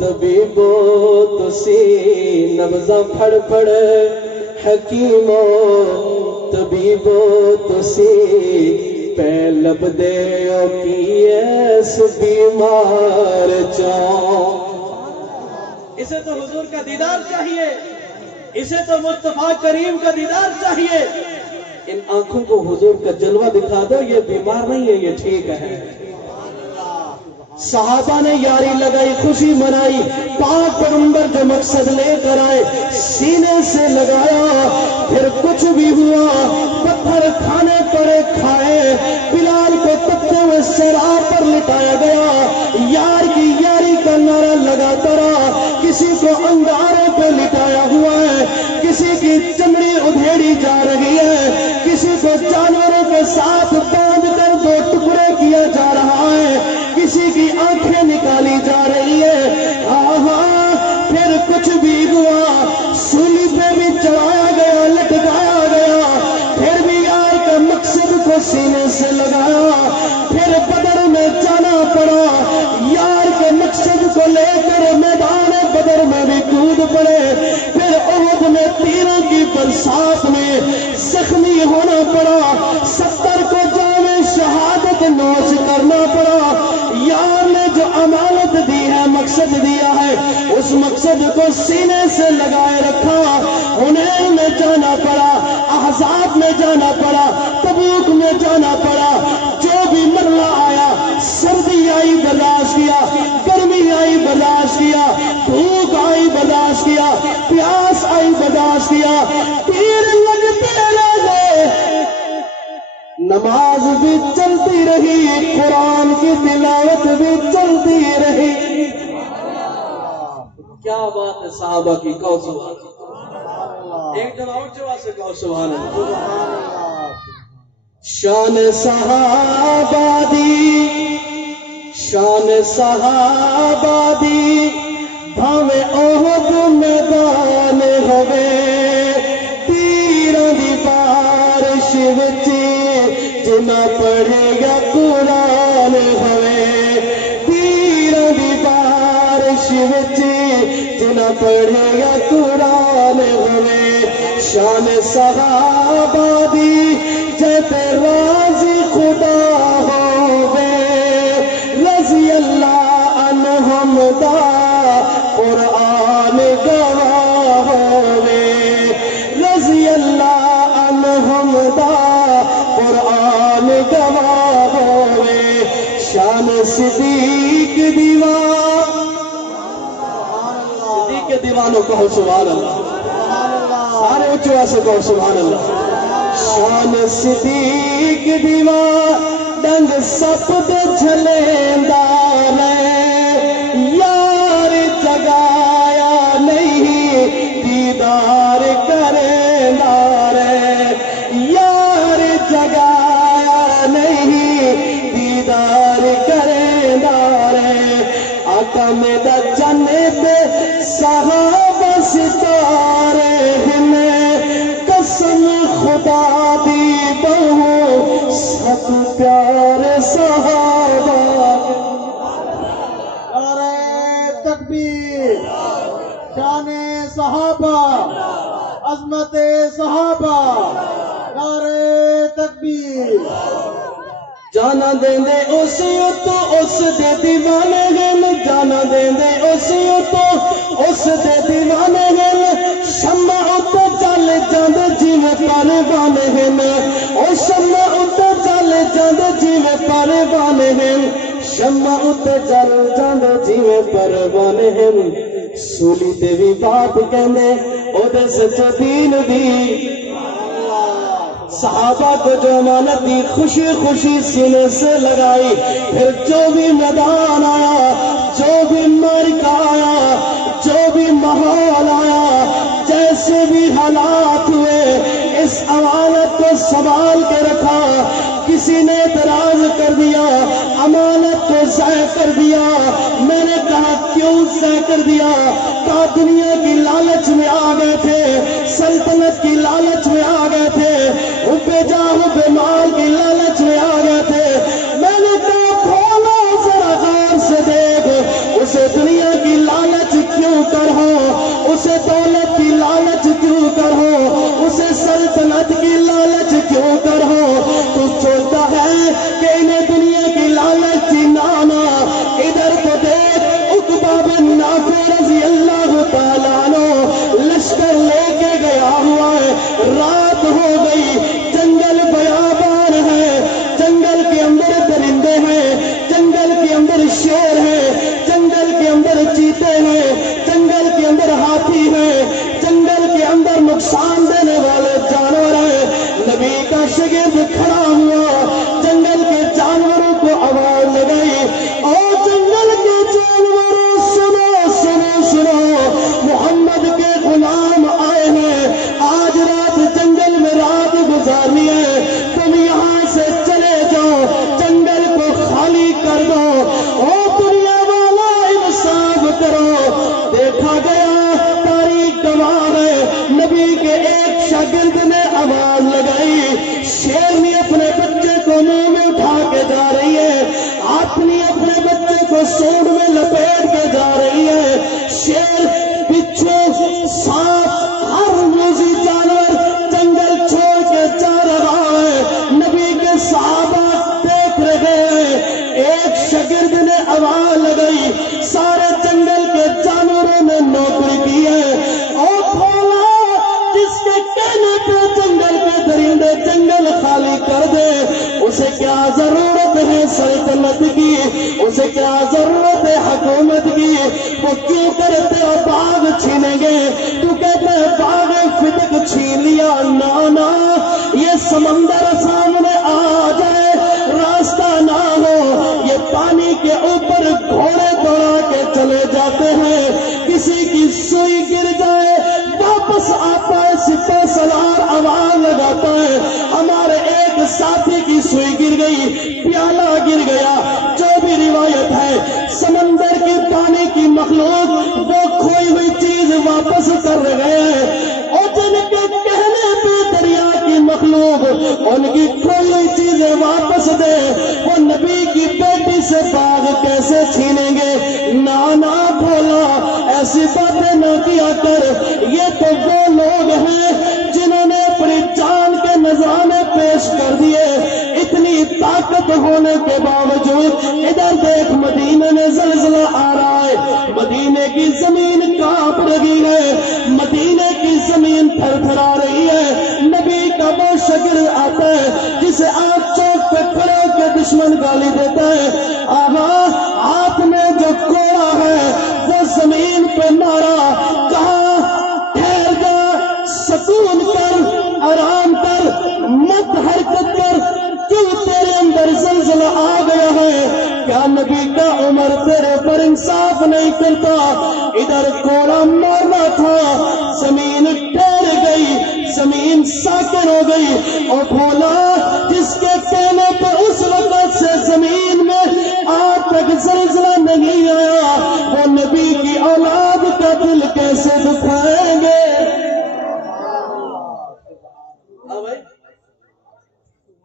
طبیبو تسی, نبضاں پھڑ پھڑ حکیمو طبیبو تسی, پہ لب دے او کی ایس بیمار چاؤں. اسے تو حضور کا دیدار چاہیے, اسے تو مصطفیٰ کریم کا دیدار چاہیے, ان آنکھوں کو حضور کا جلوہ دکھا دو، یہ بیمار نہیں ہے، یہ ٹھیک ہے۔ صحابہ نے یاری لگائی، خوشی منائی، پاک پیغمبر جو مقصد لے کر آئے سینے سے لگایا، پھر کچھ بھی ہوا، پتھر کھانے پڑے کھائے، بلال کو تپتے ہوئے شراب پر لٹایا گیا، یار کی یاری کا نعرہ لگاتا رہا، کسی کو انگاروں پہ لٹایا ہوا ہے، کسی کی چمڑی ادھیڑی جا رہی ہے، کسی کو جانوروں کے ساتھ باندھ کر دو ٹکڑے کیا جا رہا ہے، کسی کی آنکھیں نکالی جا رہی ہے، پھر کچھ بھی ہوا، سولی پہ بھی چڑھایا گیا، لٹکایا گیا، پھر بھی یار کا مقصد کو سینے سے لگایا، پھر بدر میں جانا پڑا، یار کے مقصد کو لے کر میدان بدر میں بھی کود پڑے، پھر احد میں تیروں کی برسات میں زخمی ہونا پڑا، 70 کو جام شہادت نوش کرنا پڑا، یار نے جو امانت دی ہے، مقصد دیا ہے، اس مقصد کو سینے سے لگائے رکھا، انہیں میں جانا پڑا، احزاب میں جانا پڑا، تبوک میں جانا پڑا، جو بھی مرلہ آیا، سردی آئی برداشت کیا، گرمی آئی برداشت کیا، بھوک آئی برداشت کیا، پیاس آئی برداشت کیا، تیر لگتے رہے، نماز بھی چلتی رہی، قرآن کی تلاوت بھی چلتی رہی۔ کیا بات ہے صحابہ کی، کہو سبحان اللہ، ایک دن اور جواب سے کہو سبحان اللہ۔ شان صحابہ دی، شان صحابہ دی، بھاوے احد میدان ہوے، تیراں دی بارش وچ جنا پڑھے گا قرآن ہوے، تیراں دی بارش وچ جنا پڑھے گا قرآن ہوے، شان صحابہ دی جتے راضی خدا ہوے، رضی اللہ عنہم دا قرآن گواہ ہوے، رضی اللہ عنہم دا قرآن گواہ ہوے، شان صدیق دیوان، صدیق کے دیوانوں کہو سبحان اللہ، سارے اچھے سے کہو سبحان اللہ۔ شان صدیق دیوان ڈنگ سپ دے جھلیندا رہے، یار جگایا نہیں دیدار کریندا رہے، یار جگایا نہیں دیدار کریندا رہے، آقا میرا جانے تے صحابہ ستارے ہمیں، قسم خدا دی بہو سب پیارے صحابہ۔ نعرہ تکبیر، شان صحابہ، عظمت صحابہ، نعرہ تکبیر۔ جانا دیں دے اسی تو اس دے دیوانے گل، جانا دیں دے اسی تو اس دے دیوانے گل، شمع اتو جل جاندے جیویں پروان ہن، او شمع اتو جل جاندے جیویں پروان ہن، شمع اتو جل جاندے جیویں پروان ہن، سولی تے بھی باپ کہندے او دے سچے دین دی، صحابہ کو جو امانت دی خوشی خوشی سینے سے لگائی، پھر جو بھی میدان آیا، جو بھی معرکہ آیا، جو بھی ماحول آیا، جیسے بھی حالات ہوئے، اس امانت کو سنبھال کے رکھا، کسی نے اعتراض کر دیا، امانت کو ضائع کر دیا، میں نے کہا کیوں ضائع کر دیا؟ کہا دنیا کی لالچ میں آ گئے تھے، سلطنت کی لالچ میں آ گئے تھے، حب جاہ حب مال کی لالچ میں آ گئے تھے، میں نے کہا کھولا ذرا غور سے دیکھ، اسے دنیا کی لالچ کیوں کر ہو، اسے دولت کی لالچ کیوں کر ہو، اسے سلطنت کی لالچ کیوں کر ہو، تو سوچتا ہے کہ انہیں دنیا کی لالچ تھی، نانا ادھر تو دیکھ، عقبہ بن نافع رضی اللہ تعالیٰ عنہ لشکر لے کے گیا ہوا ہے، رات ہو گئی، جنگ دو، او دنیا والا انصاف کرو۔ دیکھا گیا تاریخ گواہ ہے، نبی کے ایک شاگرد نے آواز لگائی، شیرنی اپنے بچے کو منہ میں اٹھا کے جا رہی ہے، اپنے بچے کو سونڈ میں لپیٹ کے جا رہی ہے، شیر بچھو سانپ ہر موذی جانور جنگل چھوڑ کے جا رہا ہے، نبی کے صحابہ دیکھ رہے ہیں۔ ایک شاگرد نے آواز لگائی، سارے جنگل کے جانوروں نے نوکری کی ہے، اور بولا جس کے کہنے پہ جنگل کے درندے جنگل خالی کر دے، اسے کیا ضرورت ہے سلطنت کی، اسے کیا ضرورت ہے حکومت کی، وہ کیوں کرتے ہو باغ چھینیں گے، تو کہتے ہیں باغ فتق چھین لیا، نا یہ سمندر سامنے آ جائے راستہ نہ ہو، یہ پانی کے اوپر گھوڑے دوڑا کے چلے جاتے ہیں، کسی کی سوئی گر جائے واپس آتا ہے، سپہ سالار آواز لگاتا ہے، ہمارے ایک ساتھی کی سوئی گر گئی، پیالہ گر گیا، جو بھی روایت ہے سمندر کی پانی کی مخلوق وہ کھوئی ہوئی چیز واپس کر رہے ہیں، اور جن کے کہنے پہ دریا کی مخلوق ان کی کھوئی ہوئی چیزیں واپس دے، وہ نبی کی بیٹی سے باغ کیسے چھینیں گے؟ نانا بولا ایسی باتیں نہ کیا کر، یہ تو وہ لوگ ہیں جنہوں نے اپنی جان کے نذرانے پیش کر دیے، اتنی طاقت ہونے کے باوجود۔ ادھر دیکھ مدینے میں زلزلہ آ رہا ہے، مدینے کی زمین کانپ رہی ہے، مدینے کی زمین تھر تھرا رہی ہے، نبی کا وہ شاگرد آتا ہے جسے آج چوک پہ کھڑے ہو کے دشمن گالی دیتا ہے، آہا ہاتھ میں جو کوڑا ہے وہ زمین پہ مارا، کہا ٹھہر جا، سکون کر، آرام کر، مت حرکت کر، کیوں تیرے اندر زلزلہ آ گیا ہے؟ کیا نبی کا عمر تیرے پر انصاف نہیں کرتا؟ ادھر کوڑا مارنا تھا، زمین ٹھہر گئی، زمین ساکن ہو گئی، اور بولا جس کے کہنے پر اس وقت سے زمین میں آج تک زلزلہ نہیں آیا، وہ نبی کی اولاد کا دل کیسے دکھائیں گے؟ ہاں بھائی،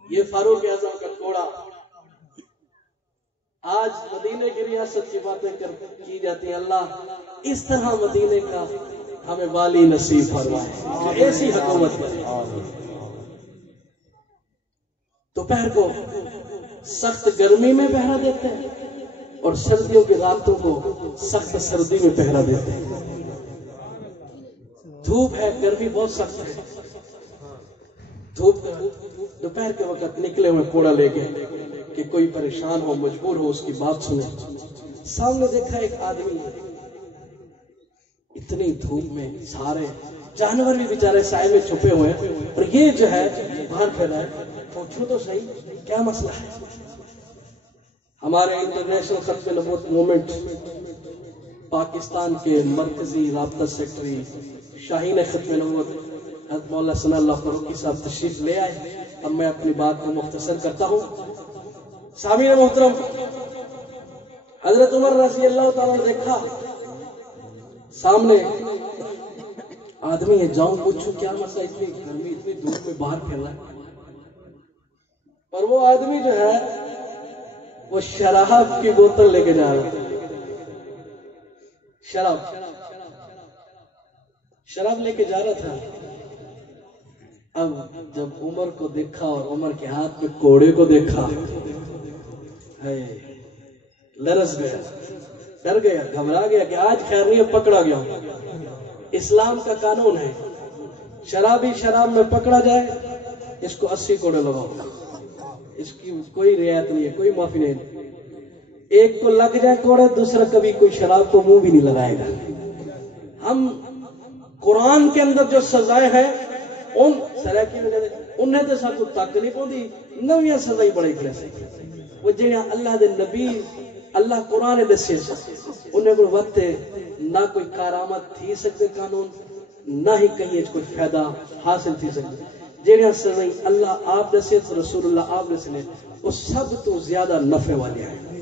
یہ فاروق اعظم کا کوڑا آج مدینے کی ریاست کی باتیں کی جاتی ہیں، اللہ اس طرح مدینے کا ہمیں والی نصیب فرمائے، ایسی حکومت کرے۔ دوپہر کو سخت گرمی میں پہرا دیتے ہیں اور سردیوں کی راتوں کو سخت سردی میں پہرا دیتے ہیں۔ دھوپ ہے، گرمی بہت سخت ہے، دھوپ دوپہر کے وقت نکلے ہوئے کوڑا لے گئے کہ کوئی پریشان ہو، مجبور ہو، اس کی بات سنے۔ سامنے دیکھا ایک آدمی، اتنی دھوپ میں سارے جانور بھی بیچارے سائے میں چھپے ہوئے ہیں، اور یہ جو ہے باہر پھر رہا ہے، پوچھو تو صحیح کیا مسئلہ ہے؟ ہمارے انٹرنیشنل ختم نبوت موومنٹ پاکستان کے مرکزی رابطہ سیکٹری شاہین ختم نبوت حضرت مولانا ثناء اللہ فاروقی صاحب تشریف لے آئے۔ اب میں اپنی بات کو مختصر کرتا ہوں۔ سامعین محترم، حضرت عمر رضی اللہ تعالیٰ نے دیکھا سامنے آدمی ہے، جاؤں پوچھوں کیا مسئلہ، اتنی گرمی اتنی دھوپ میں باہر پھر رہا ہے، اور وہ آدمی جو ہے وہ شراب کی بوتل لے کے جا رہا ہے، شراب لے کے جا رہا تھا۔ اب جب عمر کو دیکھا اور عمر کے ہاتھ میں کوڑے کو دیکھا، لرز گیا، ڈر گیا، گھبرا گیا کہ آج خیر نہیں، پکڑا گیا۔ اسلام کا قانون ہے، شرابی شراب میں پکڑا جائے اس کو 80 کوڑے لگاؤ، اس کی کوئی رعایت نہیں ہے، کوئی معافی نہیں۔ ایک کو لگ جائے کوڑے، دوسرا کبھی کوئی شراب کو منہ بھی نہیں لگائے گا۔ ہم قرآن کے اندر جو سزائیں ہیں ان سرکی انہیں تو سب کو تک نہیں پوندی، نویاں سزائیں بڑی کھڑے سے وہ جہاں اللہ دے نبی اللہ قرآن دسے انہیں کوئی وقت نہ کوئی کارآمد تھی سکتے قانون، نہ ہی کہیں کوئی فائدہ حاصل تھی سکتے۔ جہاں سزائیں اللہ آپ دسے، رسول اللہ آپ دسے، وہ سب تو زیادہ نفع والے ہیں۔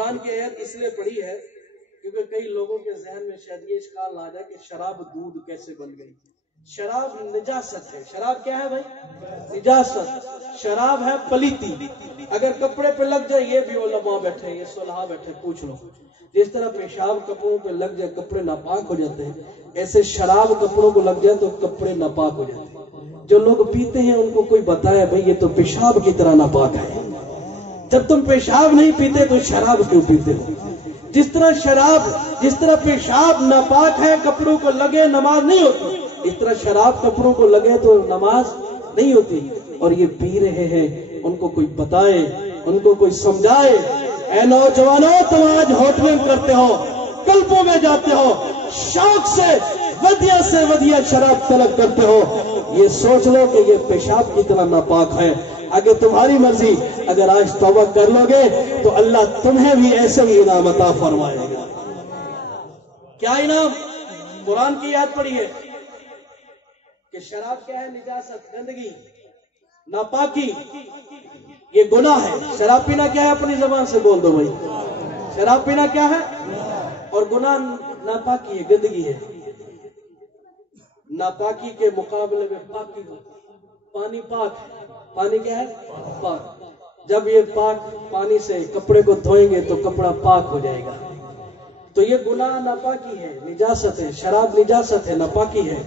قرآن کی آیت اس لیے پڑھی ہے کیونکہ کئی لوگوں کے ذہن میں شاید یہ اشکال آ جائے کہ شراب دودھ کیسے بن گئی. شراب نجاست ہے. شراب کیا ہے بھائی؟ نجاست. شراب ہے پلیتی. اگر کپڑے پہ لگ جائے، یہ بھی علماء بیٹھے، یہ صلحاء بیٹھے، پوچھ لو، جس طرح پیشاب کپڑوں پہ لگ جائے کپڑے ناپاک ہو جاتے ہیں، ایسے شراب کپڑوں کو لگ جائے تو کپڑے ناپاک ہو جاتے ہیں. جو لوگ پیتے ہیں ان کو کوئی بتائے بھائی یہ تو پیشاب کی طرح ناپاک ہے. جب تم پیشاب نہیں پیتے تو شراب کیوں پیتے ہو؟ جس طرح پیشاب ناپاک ہے، کپڑوں کو لگے نماز نہیں ہوتی، اس طرح شراب کپڑوں کو لگے تو نماز نہیں ہوتی. اور یہ پی رہے ہیں، ان کو کوئی بتائے، ان کو کوئی سمجھائے. اے نوجوانوں، تم آج ہوٹلنگ کرتے ہو، کلبوں میں جاتے ہو، شوق سے ودیا شراب طلب کرتے ہو، یہ سوچ لو کہ یہ پیشاب کی طرح ناپاک ہے. اگر تمہاری مرضی، اگر آج توبہ کر لو گے تو اللہ تمہیں بھی ایسے ہی انعام عطا فرمائے گا. کیا انعام؟ قرآن کی یاد پڑی ہے کہ شراب کیا ہے؟ نجاست، گندگی، ناپاکی، یہ گناہ ہے. شراب پینا کیا ہے؟ اپنی زبان سے بول دو بھائی. شراب پینا کیا ہے؟ اور گناہ ناپاکی ہے، گندگی ہے. ناپاکی کے مقابلے میں پاکی ہو. پانی پاک ہے. پانی کیا ہے؟ پاک. جب یہ پاک پانی سے کپڑے کو دھوئیں گے تو کپڑا پاک ہو جائے گا. تو یہ گناہ ناپاکی ہے، نجاست ہے. شراب نجاست ہے، ناپاکی ہے.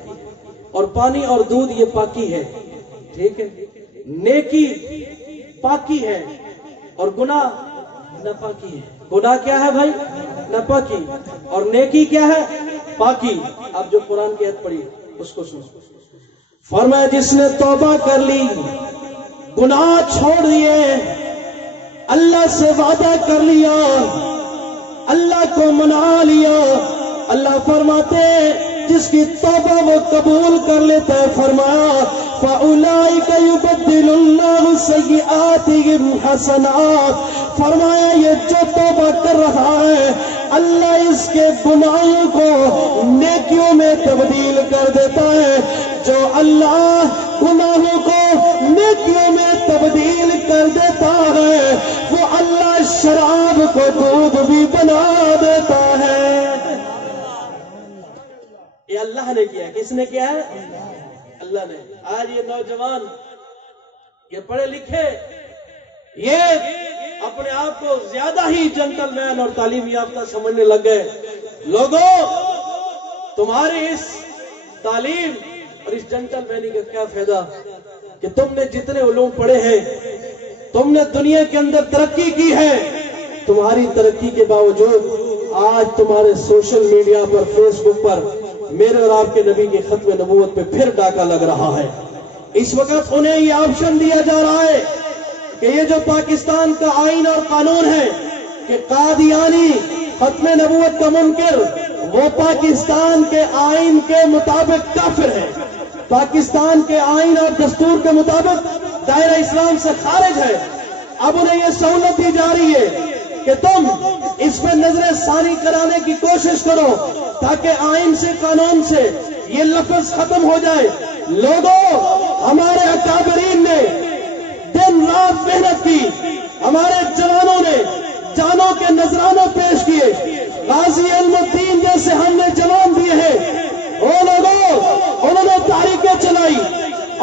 اور پانی اور دودھ یہ پاکی ہے. ٹھیک ہے. نیکی پاکی ہے اور گناہ ناپاکی ہے. گناہ کیا ہے بھائی؟ ناپاکی. اور نیکی کیا ہے؟ پاکی. اب جو قرآن کی آیت پڑھی اس کو سنو. فرمایا جس نے توبہ کر لی، گناہ چھوڑ دیے، اللہ سے وعدہ کر لیا، اللہ کو منا لیا، اللہ فرماتے جس کی توبہ وہ قبول کر لیتا ہے. فرمایا فَأُولَئِكَ يُبَدِّلُ اللَّهُ سَيِّئَاتِهِمْ حَسَنَاتٍ. فرمایا یہ جو توبہ کر رہا ہے اللہ اس کے گناہوں کو نیکیوں میں تبدیل کر دیتا ہے. جو اللہ گناہوں کو نیکیوں میں تبدیل کر دیتا ہے وہ اللہ شراب کو دودھ بھی بنا دیتا ہے. یہ اللہ نے کیا. کس نے کیا ہے؟ اللہ نے. آج یہ نوجوان، یہ پڑھے لکھے، یہ اپنے آپ کو زیادہ ہی جنٹل مین اور تعلیم یافتہ سمجھنے لگ گئے. لوگوں، تمہاری اس تعلیم اور اس جنٹل مینی کا کیا فائدہ کہ تم نے جتنے علوم پڑھے ہیں، تم نے دنیا کے اندر ترقی کی ہے، تمہاری ترقی کے باوجود آج تمہارے سوشل میڈیا پر، فیس بک پر میرے اور آپ کے نبی کی ختم نبوت پہ پھر ڈاکہ لگ رہا ہے. اس وقت انہیں یہ آپشن دیا جا رہا ہے کہ یہ جو پاکستان کا آئین اور قانون ہے کہ قادیانی ختم نبوت کا منکر وہ پاکستان کے آئین کے مطابق کافر ہے، پاکستان کے آئین اور دستور کے مطابق دائرہ اسلام سے خارج ہے. اب انہیں یہ سہولت دی جا رہی ہے کہ تم اس پہ نظر ثانی کرانے کی کوشش کرو تاکہ آئین سے، قانون سے یہ لفظ ختم ہو جائے. لوگوں، ہمارے اکابرین نے دن رات محنت کی، ہمارے جوانوں نے جانوں کے نذرانے پیش کیے، غازی علم الدین جیسے ہم نے جوان دیے ہیں. وہ لوگوں، انہوں نے تحریکیں چلائی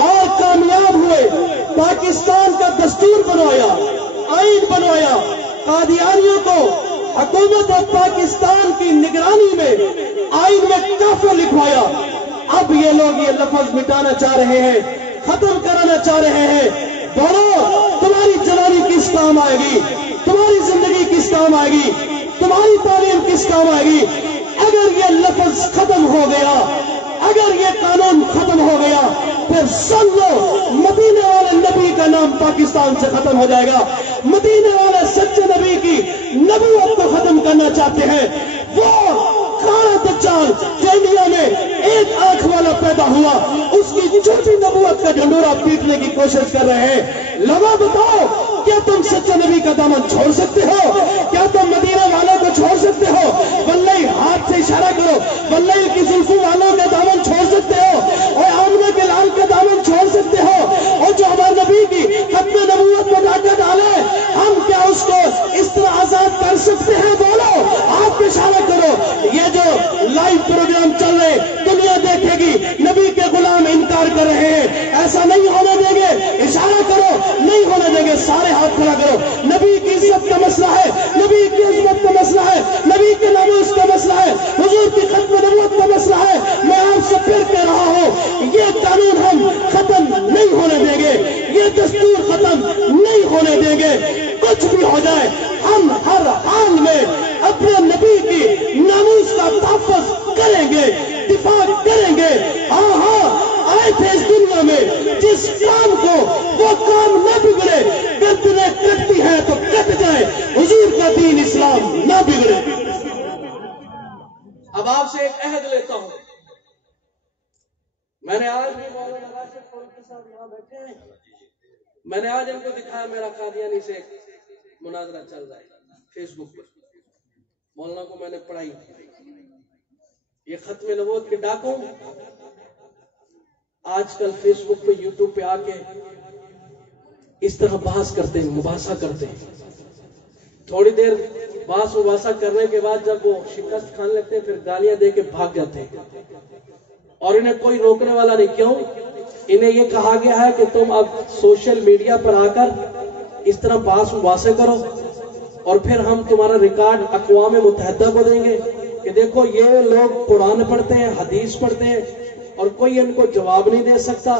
اور کامیاب ہوئے، پاکستان کا دستور بنوایا، آئین بنوایا، قادیانیوں کو حکومت پاکستان کی نگرانی میں آئین میں کافر لکھوایا. اب یہ لوگ یہ لفظ مٹانا چاہ رہے ہیں، ختم کرانا چاہ رہے ہیں. بولو، تمہاری جوانی کس کام آئے گی؟ تمہاری زندگی کس کام آئے گی؟ تمہاری تعلیم کس کام آئے گی؟ اگر یہ لفظ ختم ہو گیا، اگر یہ قانون ختم ہو گیا، پھر سن لو مدینے والے نبی کا نام پاکستان سے ختم ہو جائے گا. مدینے والے سچے نبی کی نبوت کو ختم کرنا چاہتے ہیں. وہ کالا دجال جو انڈیا میں ایک آنکھ والا پیدا ہوا، اس کی جھوٹی نبوت کا ڈھنڈورا پیٹنے کی کوشش کر رہے ہیں. لوگوں بتاؤ، کیا تم سچے نبی کا دامن چھوڑ سکتے ہو؟ کیا تم مدینہ والوں کو چھوڑ سکتے ہو؟ واللہ ہاتھ سے اشارہ کرو، واللہ کی زلفوں والوں کا دامن چھوڑ سکتے ہو؟ اور آمنہ کے لال کا دامن چھوڑ سکتے ہو؟ اور جو ہمارے نبی کی ختم نبوت میں ڈاکہ ڈالے، ہم کیا اس کو اس طرح آزاد کر سکتے عقیدت کا مسئلہ ہے، نبی کی عظمت کا مسئلہ ہے، نبی کے ناموس کا مسئلہ ہے، حضور کی ختم نبوت کا مسئلہ ہے، میں آپ سے پھر کہہ رہا ہوں یہ قانون ہم ختم نہیں ہونے دیں گے، یہ دستور ختم نہیں ہونے دیں گے، کچھ بھی ہو جائے ہم ہر حال میں اپنے نبی کی ناموس کا تحفظ کریں گے، دفاع کریں گے۔ ہاں آئے تھے اس دنیا میں جس کام کو وہ کام نہ بگڑے، گردنیں کٹتی ہیں تو کٹ جائے، حضور کا دین اسلام نہ بگڑے۔ اب آپ سے ایک عہد لیتا ہوں، میں نے آج بھی مولانا راشد فاروقی صاحب یہاں بیٹھے ہیں، میں نے آج ان کو دکھایا میرا قادیانی سے مناظرہ چل رہا ہے فیس بک پر، مولانا کو میں نے پڑھائی، یہ ختم نبوت کے ڈاکوں آج کل فیس بک پہ یوٹیوب پہ آ کے اس طرح بحث کرتے ہیں، مباحثہ کرتے ہیں، تھوڑی دیر بحث مباحثہ کرنے کے بعد جب وہ شکست کھان لیتے ہیں پھر گالیاں دے کے بھاگ جاتے ہیں، اور انہیں کوئی روکنے والا نہیں۔ کیوں؟ انہیں یہ کہا گیا ہے کہ تم اب سوشل میڈیا پر آ کر اس طرح بحث مباحثے کرو اور پھر ہم تمہارا ریکارڈ اقوام متحدہ کو دیں گے کہ دیکھو یہ لوگ قرآن پڑھتے ہیں، حدیث پڑھتے ہیں اور کوئی ان کو جواب نہیں دے سکتا،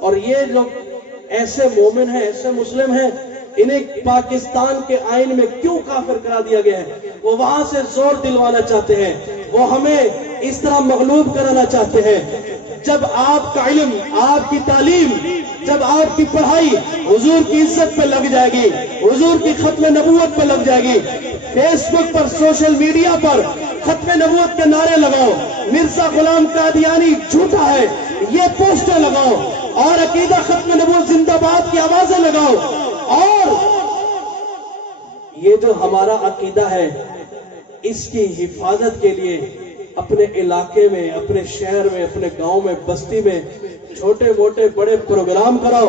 اور یہ لوگ ایسے مومن ہیں، ایسے مسلم ہیں، انہیں پاکستان کے آئین میں کیوں کافر کرا دیا گیا ہے؟ وہ وہاں سے زور دلوانا چاہتے ہیں، وہ ہمیں اس طرح مغلوب کرانا چاہتے ہیں۔ جب آپ کا علم، آپ کی تعلیم، جب آپ کی پڑھائی حضور کی عزت پہ لگ جائے گی، حضور کی ختم نبوت پہ لگ جائے گی، فیس بک پر، سوشل میڈیا پر ختم نبوت کے نعرے لگاؤ، مرزا غلام قادیانی جھوٹا ہے یہ پوسٹر لگاؤ، اور عقیدہ ختم نبوت زندہ باد کی آوازیں لگاؤ، اور یہ جو ہمارا عقیدہ ہے اس کی حفاظت کے لیے اپنے علاقے میں، اپنے شہر میں، اپنے گاؤں میں، بستی میں چھوٹے موٹے بڑے پروگرام کراؤ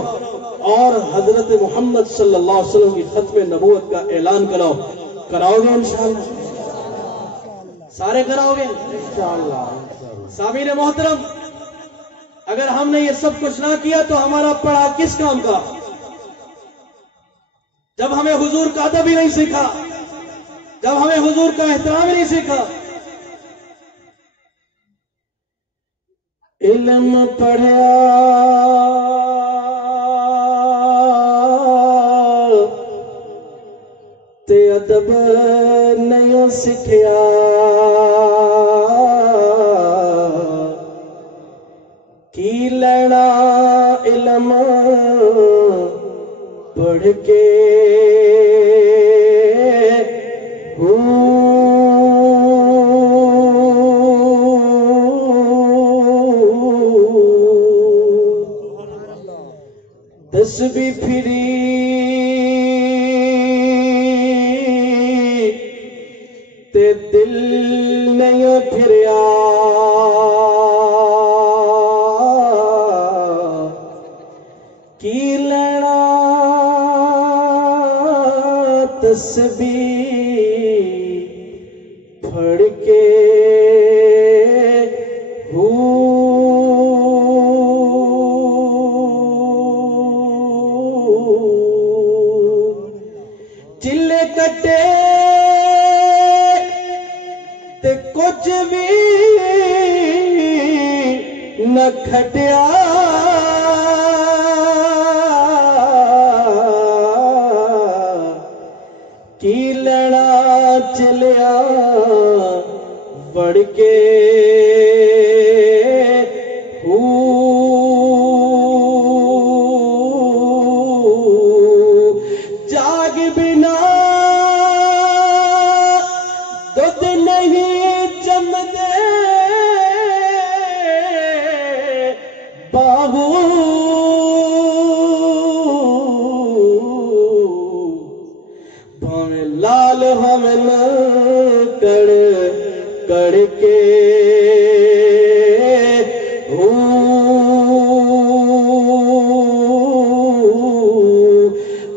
اور حضرت محمد صلی اللہ علیہ وسلم کی ختم نبوت کا اعلان کراؤ گے انشاءاللہ؟ سارے کراؤ گے انشاءاللہ؟ سامعین محترم، اگر ہم نے یہ سب کچھ نہ کیا تو ہمارا پڑھا کس کام کا؟ جب ہمیں حضور کا ادب ہی نہیں سیکھا، جب ہمیں حضور کا احترام ہی نہیں سیکھا۔ علم پڑھیا تے ادب نہیں سکھیا، کی لینا علم پڑھ کے دس بھی پھری تے دل نہیں پھریا، کی لینا تسبیح پڑھ کے چلے کٹے تے کچھ بھی نہ کھٹیا، کی لینا چلیا بڑھ کے جاگ بنا دودھ نہیں جمدے باہو، بھاویں لال ہمیں نہ کڑ کے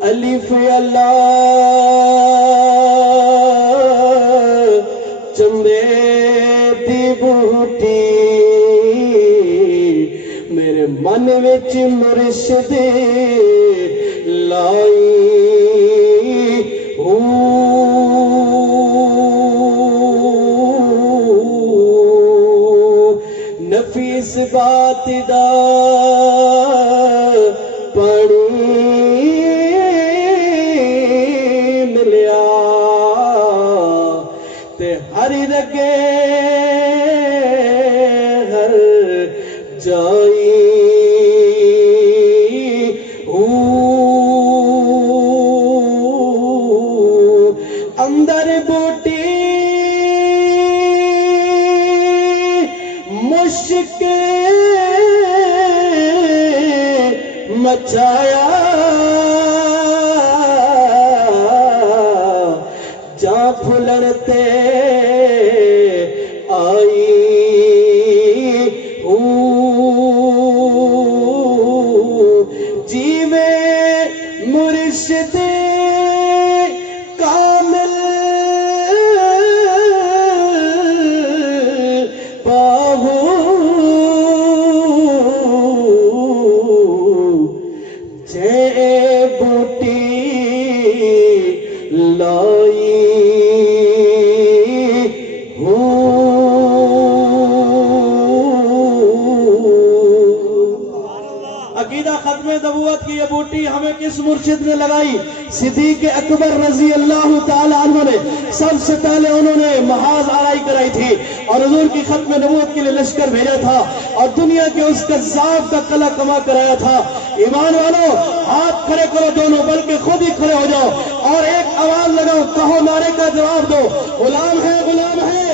الف اللہ چمبے دی بوٹی میرے من وچ مرشد لائی دا پڑی ملیا تے ہر رگے ہر جائی اندر بوٹی مشک مچایا جا پھلڑتے آئی جی میں مرشد کامل باہو جے بوٹی لائی عقیدہ ختم نبوت کی یہ بوٹی ہمیں کس مرشد نے لگائی؟ صدیق اکبر رضی اللہ تعالی عنہ نے سب سے پہلے انہوں نے محاذ آرائی کرائی تھی اور حضور کی ختم نبوت کے لیے لشکر بھیجا تھا اور دنیا کے اس قذاب کا قلع کما کرایا تھا۔ ایمان والو ہاتھ کھڑے کرو دونوں، بلکہ خود ہی کھڑے ہو جاؤ اور ایک آواز لگاؤ، کہو نعرے کا جواب دو، غلام ہے غلام ہے